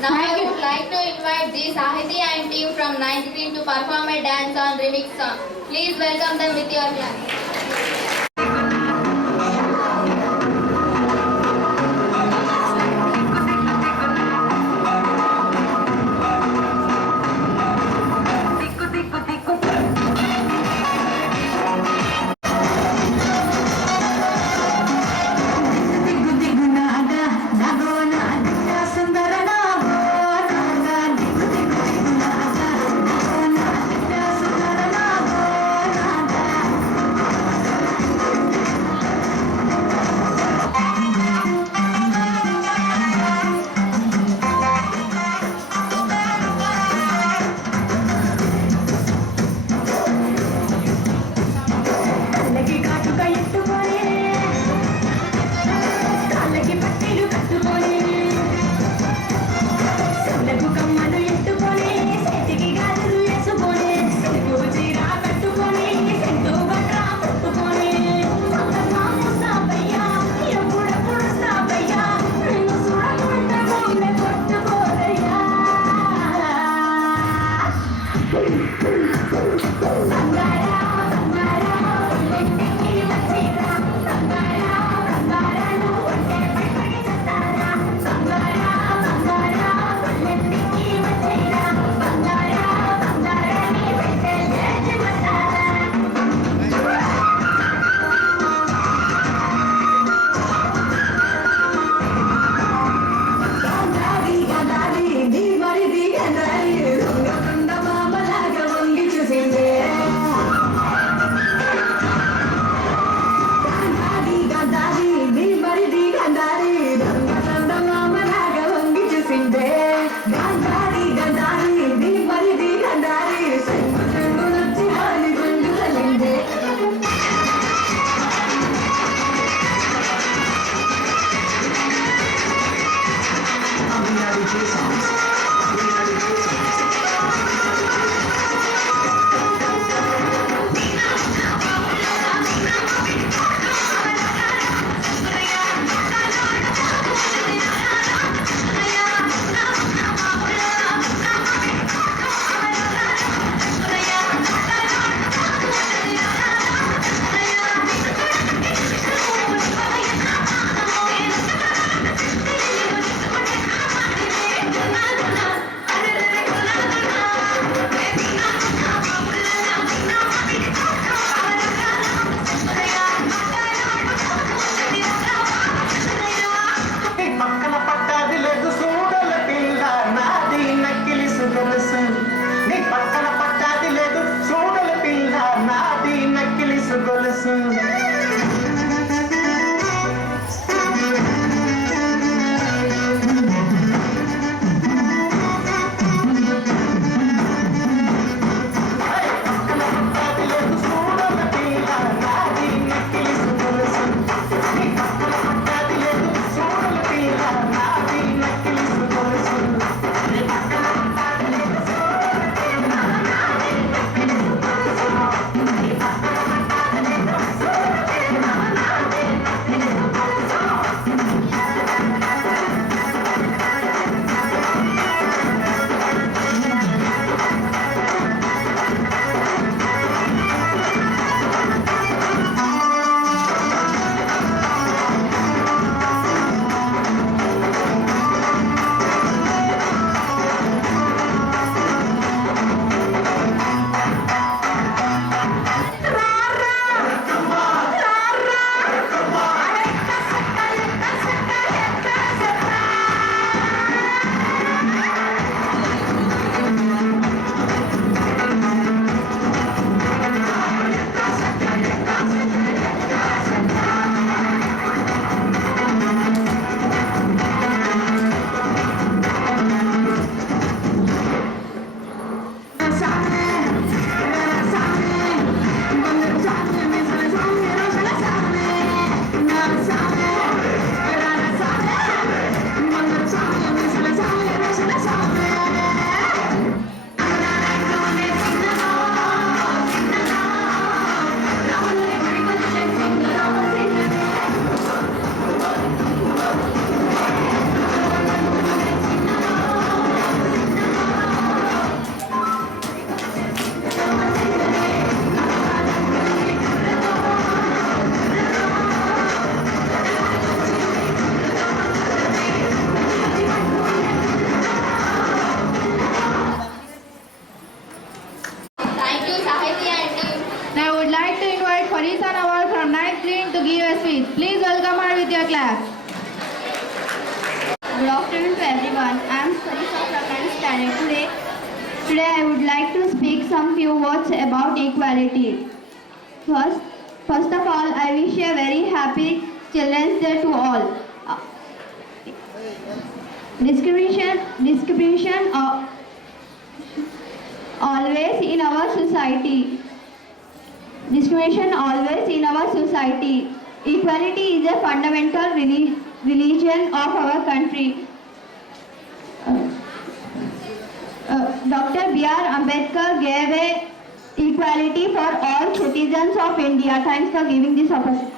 Now I would like to invite the Sahiti and team from 9th grade to perform a dance on remix song. Please welcome them with your clap. Sundarana Thank you, Sahiti and team. Now I would like to invite Farisa Nawal from 9th Green to give a speech. Please welcome her with your clap. Good afternoon to everyone. I am Farisa from 9th standard. Today I would like to speak some few words about equality. First of all, I wish a very happy Children's Day to all. Discrimination always in our society. Discrimination always in our society. Equality is a fundamental religion of our country. Dr. B.R. Ambedkar gave a equality for all citizens of India. Thanks for giving this opportunity.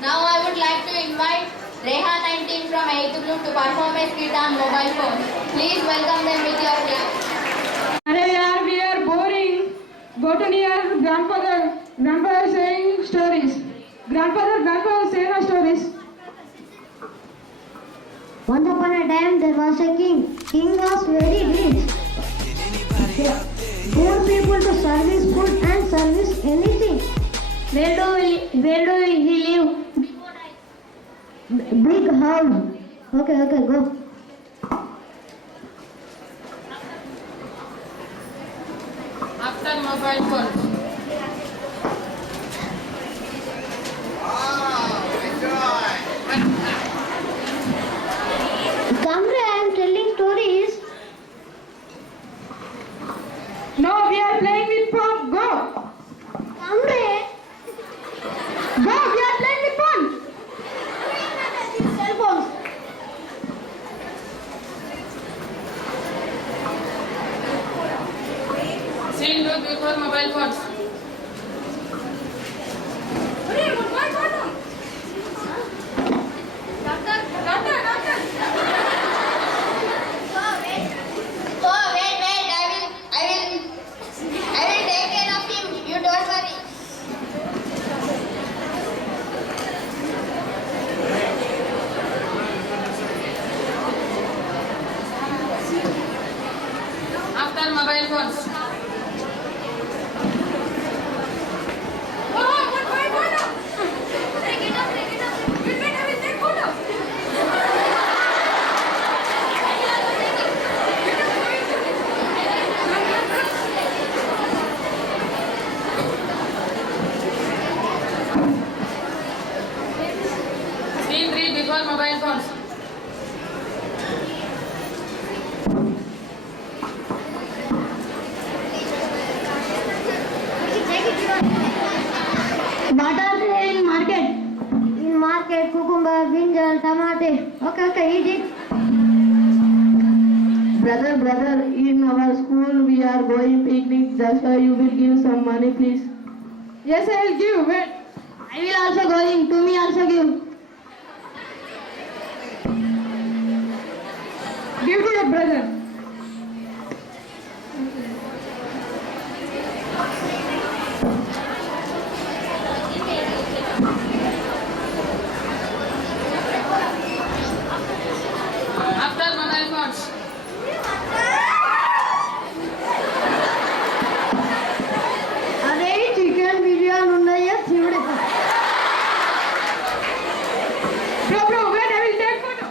Now I would like to invite Rehan and team from 8th group to perform a skit on mobile phone. Please welcome them with your claps. Arey yaar, we are boring. Go to near grandfather. Grandfather saying stories. Grandfather saying our stories. Once upon a time there was a king. King was very rich. Poor people to service food and service anything. Where do he live? Big house. Okay, go. After mobile phones. Kamre, I am telling stories. No, we are playing with phone. Go. Kamre. Go, we are playing with phone. Cell phones. Scene 2 before mobile phones. Oh, wait, I will take care of him. You don't worry. After mobile phones. Scene 3 before mobile phones. What are they in market? In market, cucumber, brinjal, tomato. Okay, eat it. Brother, in our school we are going picnic. That's why you will give some money, please. Yes, I will give. Wait. I will also going. To me also give. Give to your brother. After mobile phones. అదే chicken biryani ఉన్నాయా చూడు. Bro, wait, I will take photo.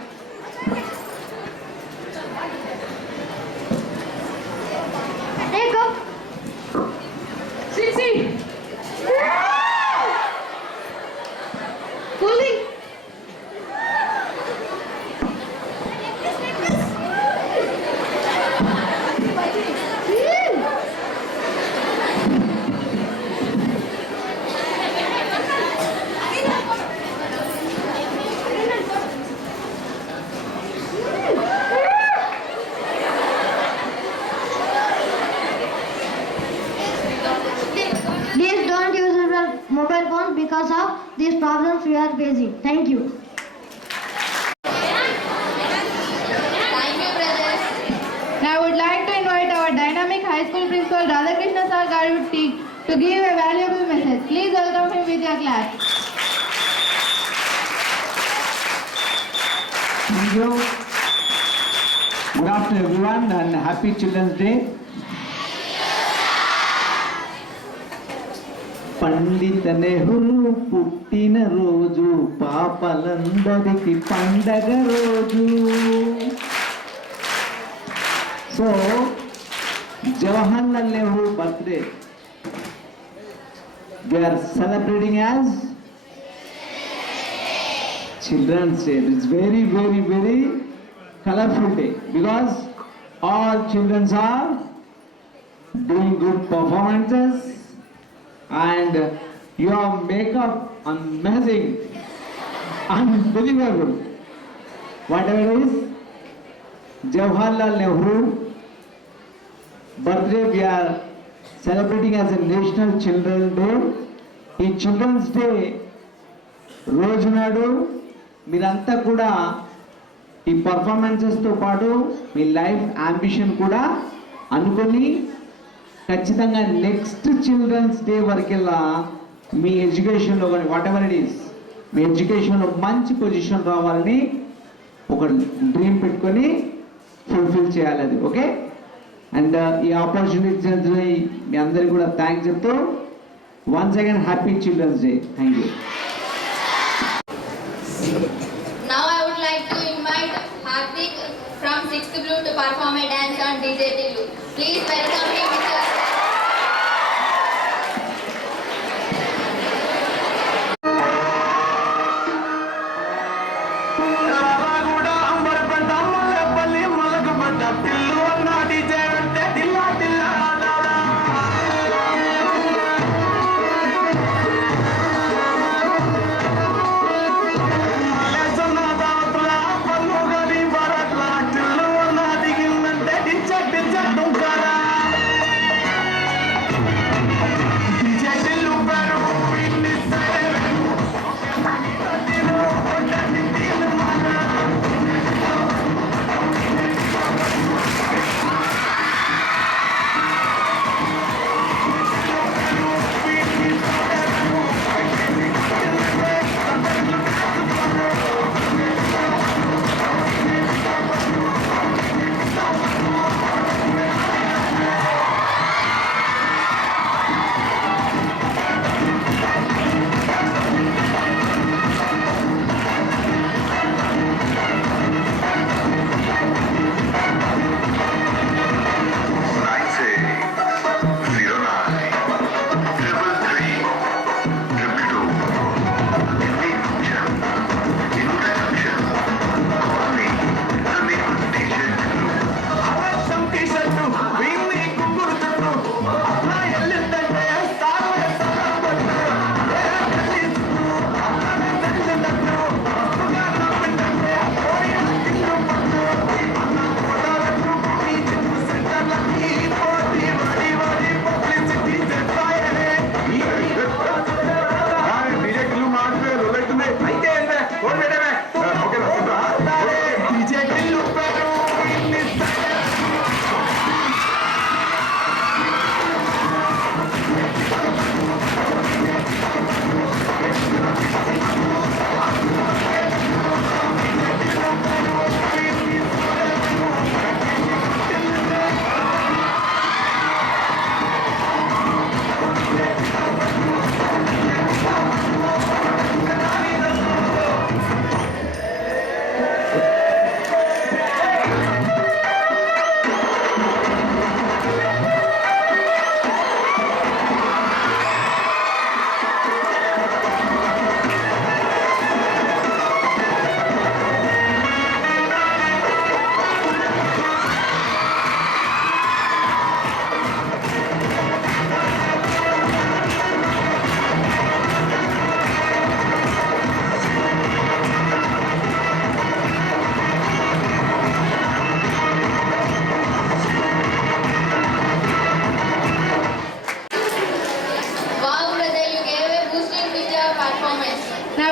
problems we are facing. Thank you. Thank you, brothers. Now I would like to invite our dynamic high school principal Radhakrishna Sir Garu to give a valuable message. Please welcome him with your clap. Thank you. Good afternoon everyone and happy Children's Day. పండిత నెహ్రూ పుట్టిన రోజు పాపలందరికీ పండగ రోజు. So Jawaharlal Nehru birthday we are celebrating as Children's Day. It's very colorful day because all children are doing good performances and your makeup amazing, unbelievable. Whatever it is, Jawaharlal Nehru birthday we are celebrating as a National Children's Day. ఈ Children's Day రోజు నాడు మీరంతా కూడా ఈ పర్ఫార్మెన్సెస్తో పాటు మీ life ambition కూడా అనుకొని ఖచ్చితంగా నెక్స్ట్ చిల్డ్రన్స్ డే వరకెల్లా మీ ఎడ్యుకేషన్లో కానీ వాట్ ఎవర్ ఇట్ ఈస్ మీ ఎడ్యుకేషన్లో మంచి పొజిషన్ రావాలని ఒక డ్రీమ్ పెట్టుకొని ఫుల్ఫిల్ చేయాలి అది. ఓకే, అండ్ ఈ ఆపర్చునిటీ ఇచ్చినందుకు మీ అందరికీ కూడా థ్యాంక్స్ చెప్తూ once again happy children's day. Thank you. Now I would like to invite Hardik from 6th Blue to perform a dance on DJ Tillu. Please welcome him with your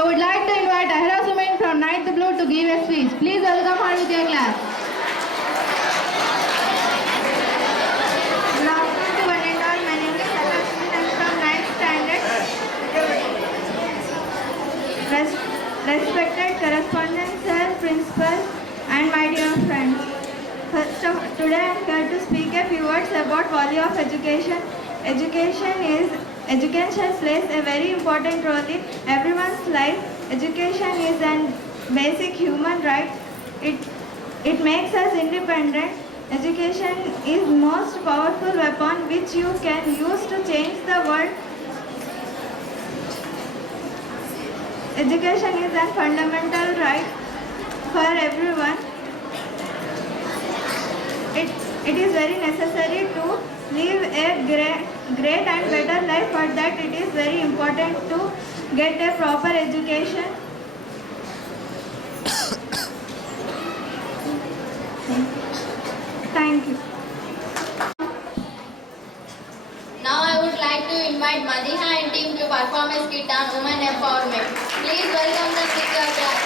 I would like to invite Ahira Sumin from 9th Blue to give a speech. Please welcome her with your clap. Good afternoon to one and all. My name is Ahira Sumin. I am from 9th standard. Respected correspondent sir, principal, and my dear friends. Today I am here to speak a few words about value of education. Education plays a very important role in everyone's life. Education is a basic human right. It makes us independent. Education is most powerful weapon which you can use to change the world. Education is a fundamental right for everyone. It is very necessary to live a great and better life. For that it is very important to get a proper education. Thank you. Now I would like to invite Madiha and team to perform a skit on women empowerment. Please welcome them with your clap.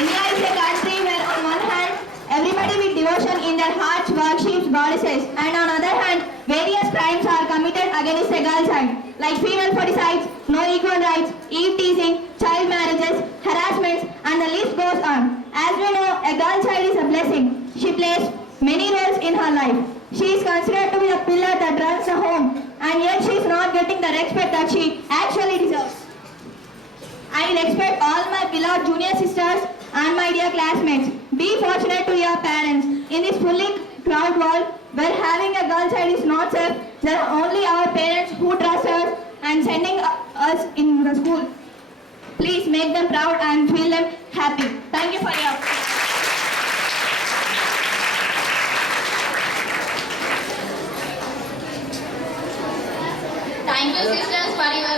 India is a country where on one hand, everybody with devotion in their hearts worships goddesses, and on other hand, various crimes are committed against a girl child, like female foeticides, no equal rights, eve teasing, child marriages, harassments, and the list goes on. As we know, a girl child is a blessing. She plays many roles in her life. She is considered to be the pillar that runs the home, and yet she is not getting the respect that she actually deserves. I respect all my beloved junior sisters and my dear classmates. Be fortunate to your parents. In this fully crowded world, where having a girl child is not safe, there are only our parents who trust us and sending us in the school. Please make them proud and feel them happy. Thank you for your... Thank you sisters for your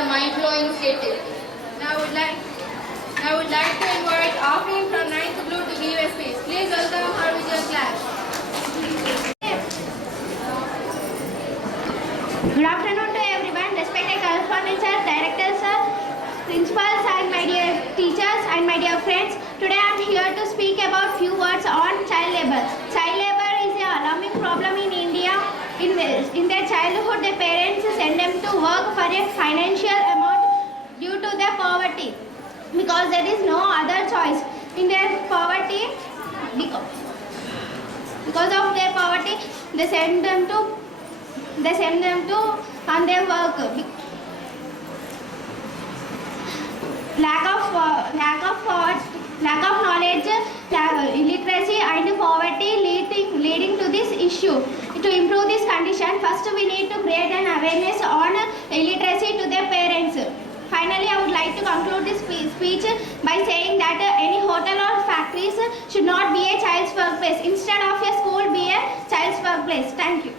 would like to invite Afreen from 9th Blue to give a speech. Please welcome her with your clap. Good afternoon to everyone, respected correspondents, directors, principals, and my dear teachers and my dear friends. Today I am here to speak about few words on child labor. Child labor is an alarming problem in India. In their childhood, their parents send them to work for a financial amount due to their poverty, because there is no other choice. In their poverty, because of their poverty, they send them to on their work. Lack of knowledge, illiteracy and poverty leading to this issue. To improve this condition, first we need to create an awareness on illiteracy to their parents. Finally, I would like to conclude this speech by saying that any hotel or factories should not be a child's workplace. Instead of a school, be a child's workplace. Thank you.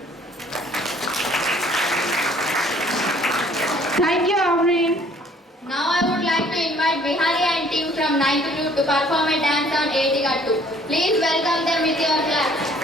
Thank you, Afreen. Now I would like to invite Bihari and team from 9th Blue to perform a dance on 80 Please welcome them with your claps.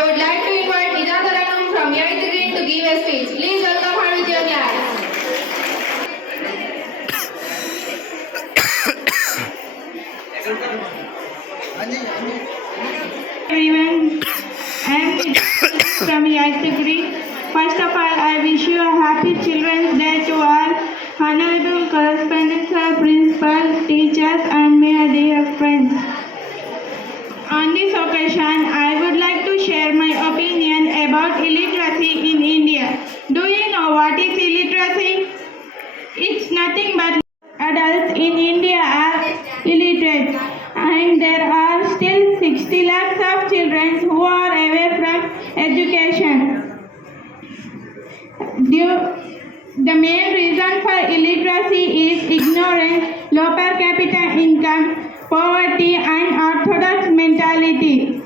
I would like to invite Nida Taranam from 8th grade to give a speech. Please welcome her with your claps. Everyone, I am from 8th grade. First of all, I wish you a happy Children's Day to all honorable correspondents, principals, teachers, and my dear friends. On this occasion, I would like to share my opinion about illiteracy in India. Do you know what is illiteracy? It's nothing but adults in India are illiterate, and there are still 60 lakhs of children who are away from education. The main reason for illiteracy is ignorance, low per capita income, poverty, and orthodox mentality.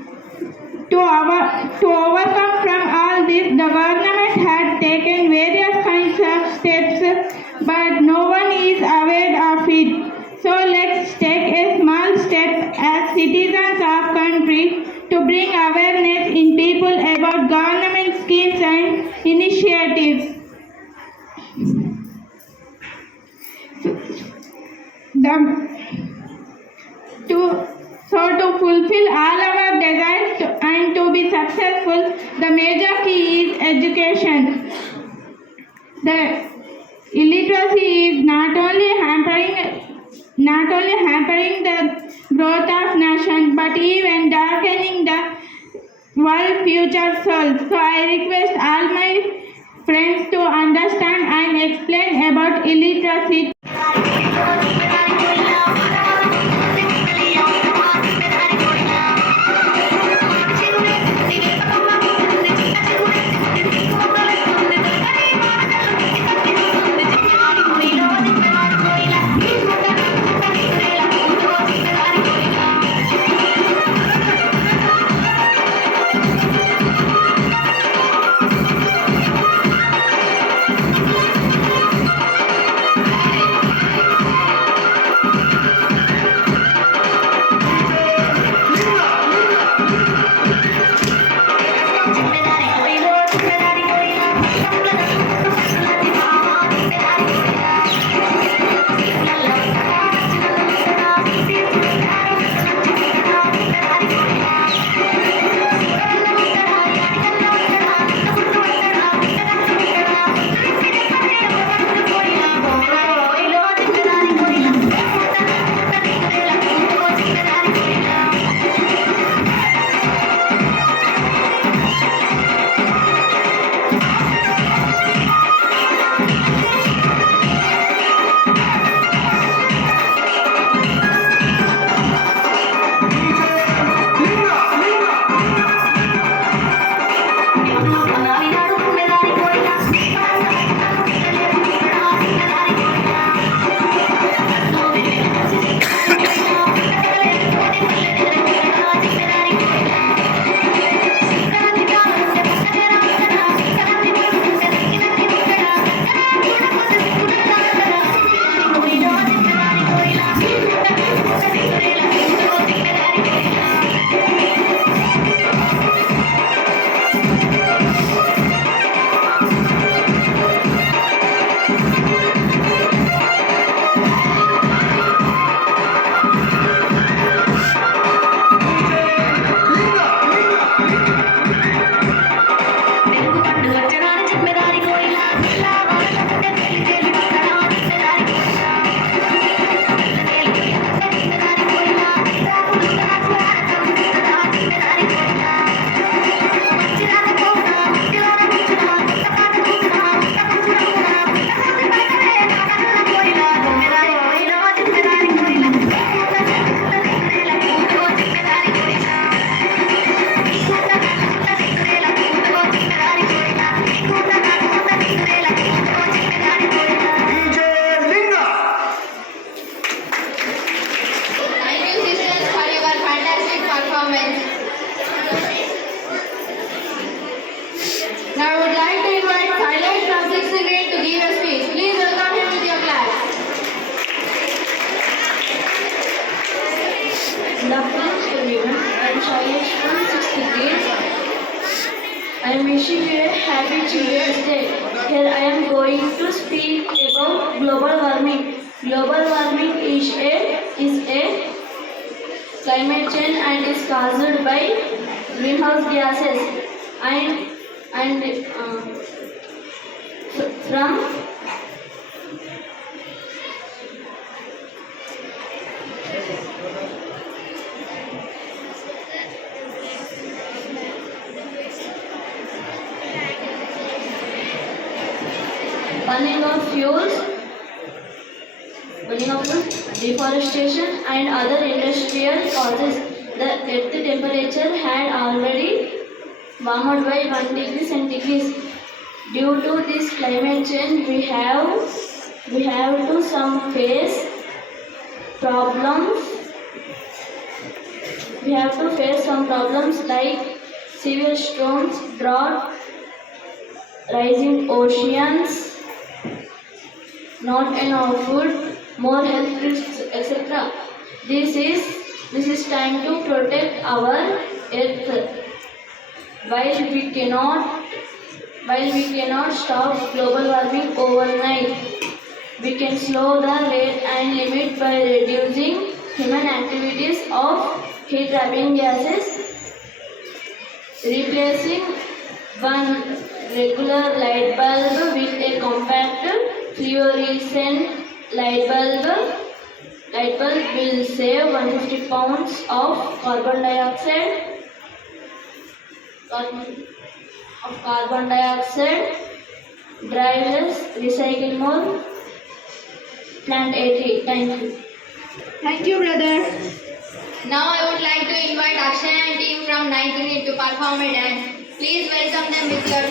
To overcome from all this, the government had taken various kinds of steps, but no one is aware of it. So let's take a small step as citizens of country to bring awareness in people about government schemes and initiatives. To fulfill all our desires and to be successful, the major key is education. The illiteracy is not only hampering the growth of nation, but even darkening the world future souls. So I request all my friends to understand and explain about illiteracy. am wishing you a happy Children's Day. Here I am going to speak about global warming. Global warming is a climate change and is caused by greenhouse gases and from burning of fuels, deforestation and other industrial causes. The earth temperature had already warmed by 1 degree centigrade. Due to this climate change, we have to some face problems. We have to face some problems like severe storms, drought, rising oceans, not enough food, more health risks, etc. This is time to protect our earth. While we cannot stop global warming overnight, we can slow the rate and limit by reducing human activities of heat-trapping gases, replacing one regular light bulb with a compact fluorescent light bulb will save 150 pounds of carbon dioxide. Drive less, recycle more, plant 80. Thank you. Thank you, brother. Now I would like to invite Akshay and team from 9th unit to perform a dance. Please welcome them with your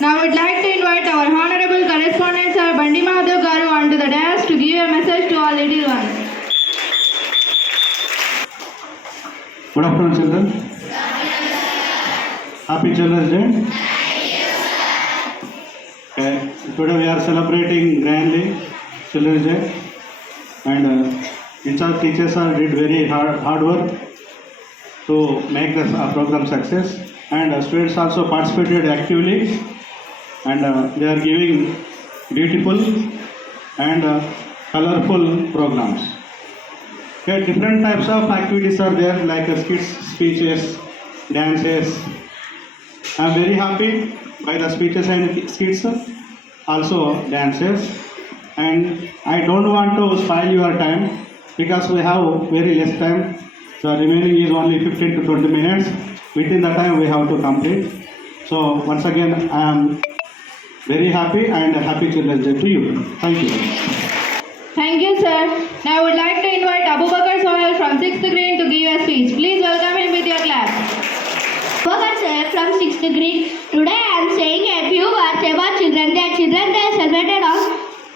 Now I would like to invite our honorable correspondent Sir Bandi Mahadev Garu onto the dais to give a message to all little ones. Good afternoon, children. Happy Children's Day. Okay. Today we are celebrating grandly Children's Day, and in-charge teachers did very hard work to make this program success, and students also participated actively, and they are giving beautiful and colorful programs. Okay, different types of activities are there, like skits, speeches, dances. I am very happy by the speeches and skits, also dances, and I don't want to spoil your time because we have very less time The remaining is only 15 to 20 minutes. Within the time we have to complete. So once again, I am very happy and happy Children's Day to you. Thank you. Thank you, sir. Now I would like to invite Abubakar Sohail from 6th grade to give a speech. Please welcome him with your clap. Abubakar Sohail from 6th grade. Today I am saying a few words about Children's Day. Children's Day is celebrated on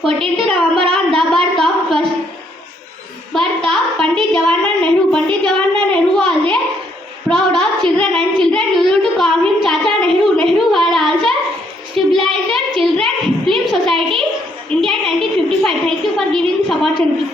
14th November on the birth of Pandit Jawaharlal Nehru. Pandit Jawaharlal Nehru was a proud of children and children used to call him Chacha Nehru. Nehru had also stabilized Children Film Society India in 1955. Thank you for giving this opportunity.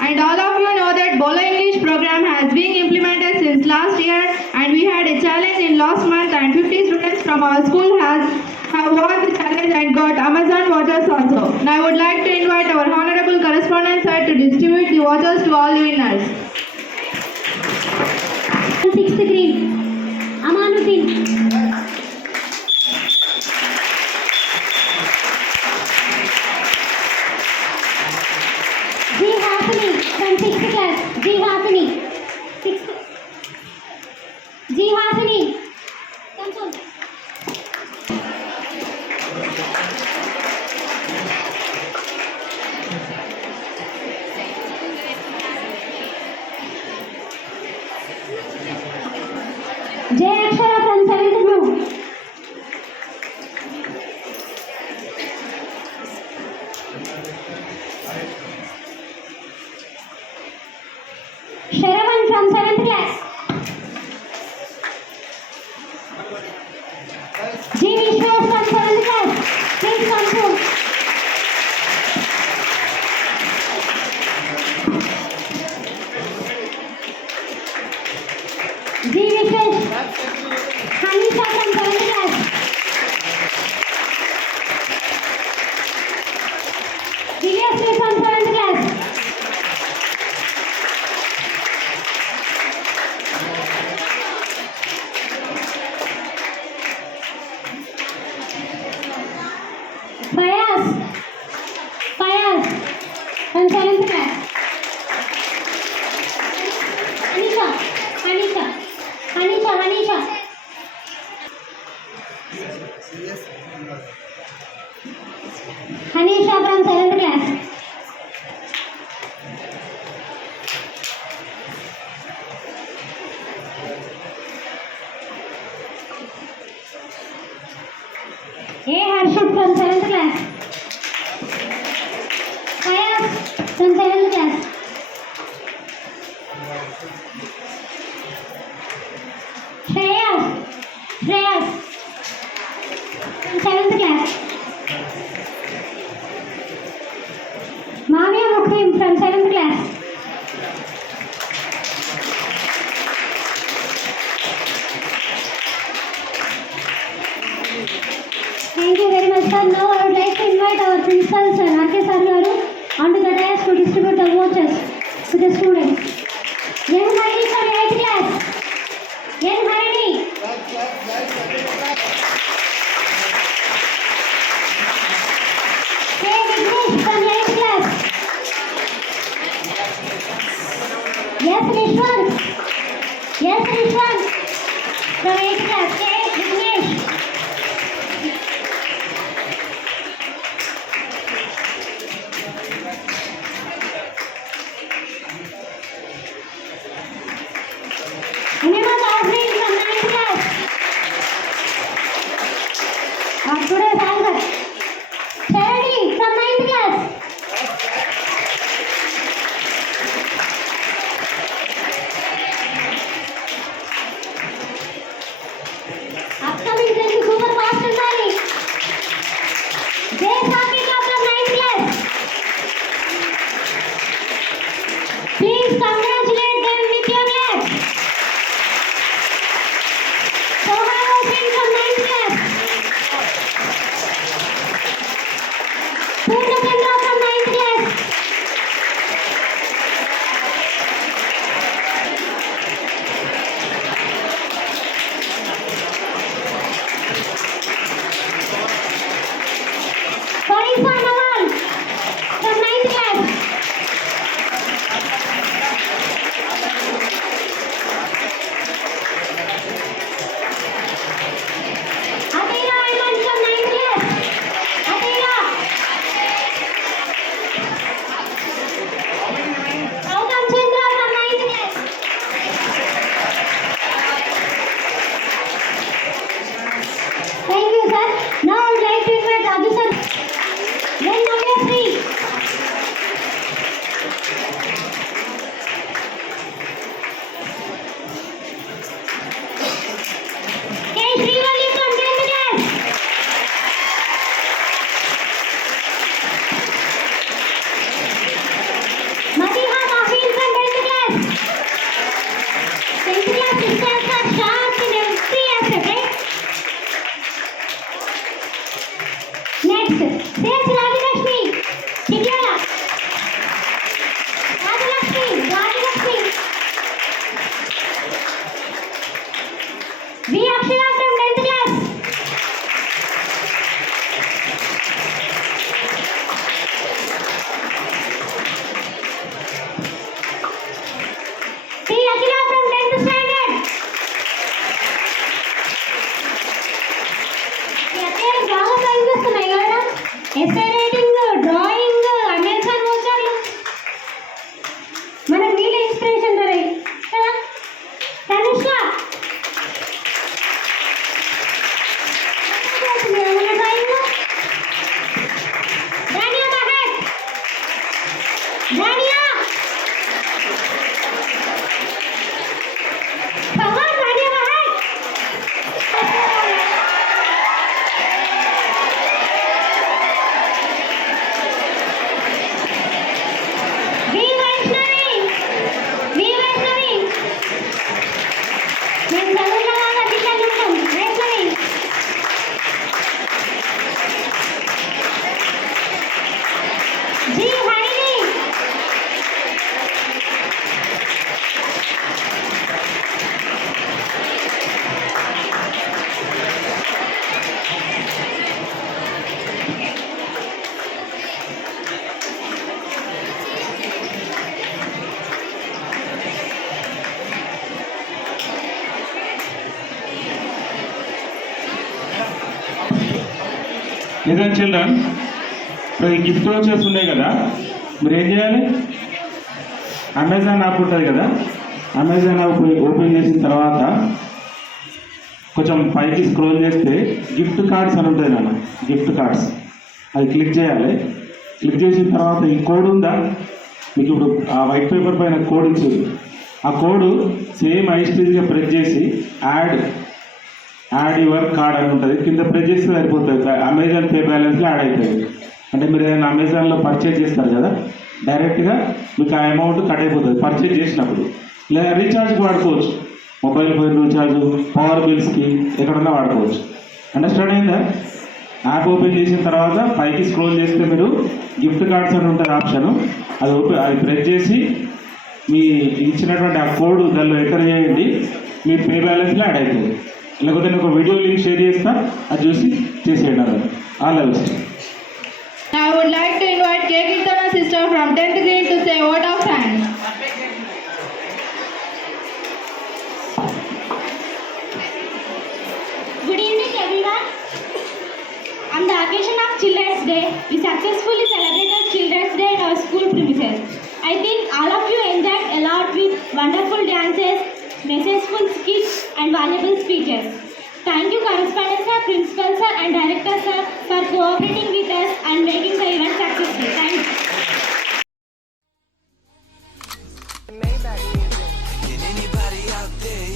And all of you know that Bolo English program has been implemented since last year, and we had a challenge in last month, and 50 students from our school have won the challenge and got Amazon vouchers also. Now I would like to invite our honorable correspondent sir to distribute the vouchers to all winners. 6th grade. Amanuddin. G. Hasani from 6th class. G. Hasani. G. Hasani. Come on. J. Akshara from 7th blue. Sharavan from 7th class. G. Vishwas from 7th class. Please come through. G. Vishwas. Hanisha from 7th class. Divyasri from 7th class. Fayaz from 7th class. Anisha Hanisha from 7th class. A. Harshit from 7th class. Fayaz from 7th class. Shreyas from 7th class. Mavya Mukrim from 7th class. Thank you very much, sir. Now I would like to invite our principal, sir, R.K. Sargaru, onto the dais to distribute the vouchers to the students. Young Harini from 8th class. Young Harini. K. Vignesh from 8th class. Yes, Rishwan from 8th class. K. Vignesh. Remember Tazreen from 9th class. Today's answer. Charity from 9th class. Upcoming friends super fast ఉండాలి. Jay Sakika from 9th class. Please congratulate them with your claps. Soha Hossain from 9th class. Purna Chandra from 9th class. Farisa Nawal from 9th class. Then number 3. K. Srivalli from 10th class. Madiha Mahfil from 10th class. 10th class sisters are sharp in every aspect, right? Next, there's Rajalakshmi. Chikyala. Rajalakshmi. V. Akshara from 10th class. P. Akila from 10th standard. అతను బాగా పనిచేస్తున్నాయి కదా SA writing drawing Amazon వచ్చారు మనకు వీళ్ళ inspiration దొరై కదా Tanushka drawing దానియా మహక్ దానియా భగవాన్ దానియా మహక్ V. Vaishnavi. నేను చదువుతున్నా వాళ్ళ టీచర్ చూస్తాం వైష్ణవి. G. హరిణి. నిజం చిల్డ్రన్ ఇప్పుడు ఈ గిఫ్ట్ వచ్చేసి ఉన్నాయి కదా, మీరు ఏం చేయాలి? అమెజాన్ యాప్ ఉంటుంది కదా, అమెజాన్ యాప్ ఓపెన్ చేసిన తర్వాత కొంచెం పైకి స్క్రోల్ చేస్తే గిఫ్ట్ కార్డ్స్ అని ఉంటుంది నాన్న, గిఫ్ట్ కార్డ్స్ అది క్లిక్ చేయాలి. క్లిక్ చేసిన తర్వాత ఈ కోడ్ ఉందా మీకు, ఇప్పుడు ఆ వైట్ పేపర్ పైన కోడ్ ఇచ్చింది, ఆ కోడ్ సేమ్ ఐస్పీస్గా ప్రెస్ చేసి యాడ్ యువర్ కార్డ్ అని ఉంటుంది, కింద ప్రెస్ చేస్తే సరిపోతుంది. అమెజాన్ పే బ్యాలెన్స్లో యాడ్ అవుతుంది. అంటే మీరు ఏదైనా అమెజాన్లో పర్చేజ్ చేస్తారు కదా, డైరెక్ట్గా మీకు ఆ అమౌంట్ కట్ అయిపోతుంది పర్చేజ్ చేసినప్పుడు. లేదా రీఛార్జ్కి వాడుకోవచ్చు, మొబైల్ ఫోన్ రీఛార్జ్, పవర్ బిల్స్కి ఎక్కడన్నా వాడుకోవచ్చు. అండర్స్టాండ్ అయిందా? యాప్ ఓపెన్ చేసిన తర్వాత పైకి స్క్రోల్ చేస్తే మీరు గిఫ్ట్ కార్డ్స్ అని ఉంటుంది ఆప్షను, అది ప్రెస్ చేసి మీ ఇచ్చినటువంటి ఆ కోడ్ దానిలో ఎంటర్ చేయండి, మీ పే బ్యాలెన్స్లో యాడ్ అవుతుంది. లేకపోతే నేను ఒక వీడియో లింక్ షేర్ చేస్తా, అది చూసి చేసేయండి. అది all the best. I would like to invite K. Kirtana sister from 10th grade to say a word of thanks. Good evening, everyone. On the occasion of Children's Day, we successfully celebrated Children's Day in our school premises. I think all of you enjoyed a lot with wonderful dances, messageful skits, and valuable speeches. Thank you, correspondent sir, principal sir, and director sir for cooperating with us and making the event successful. Thank you. Can anybody out there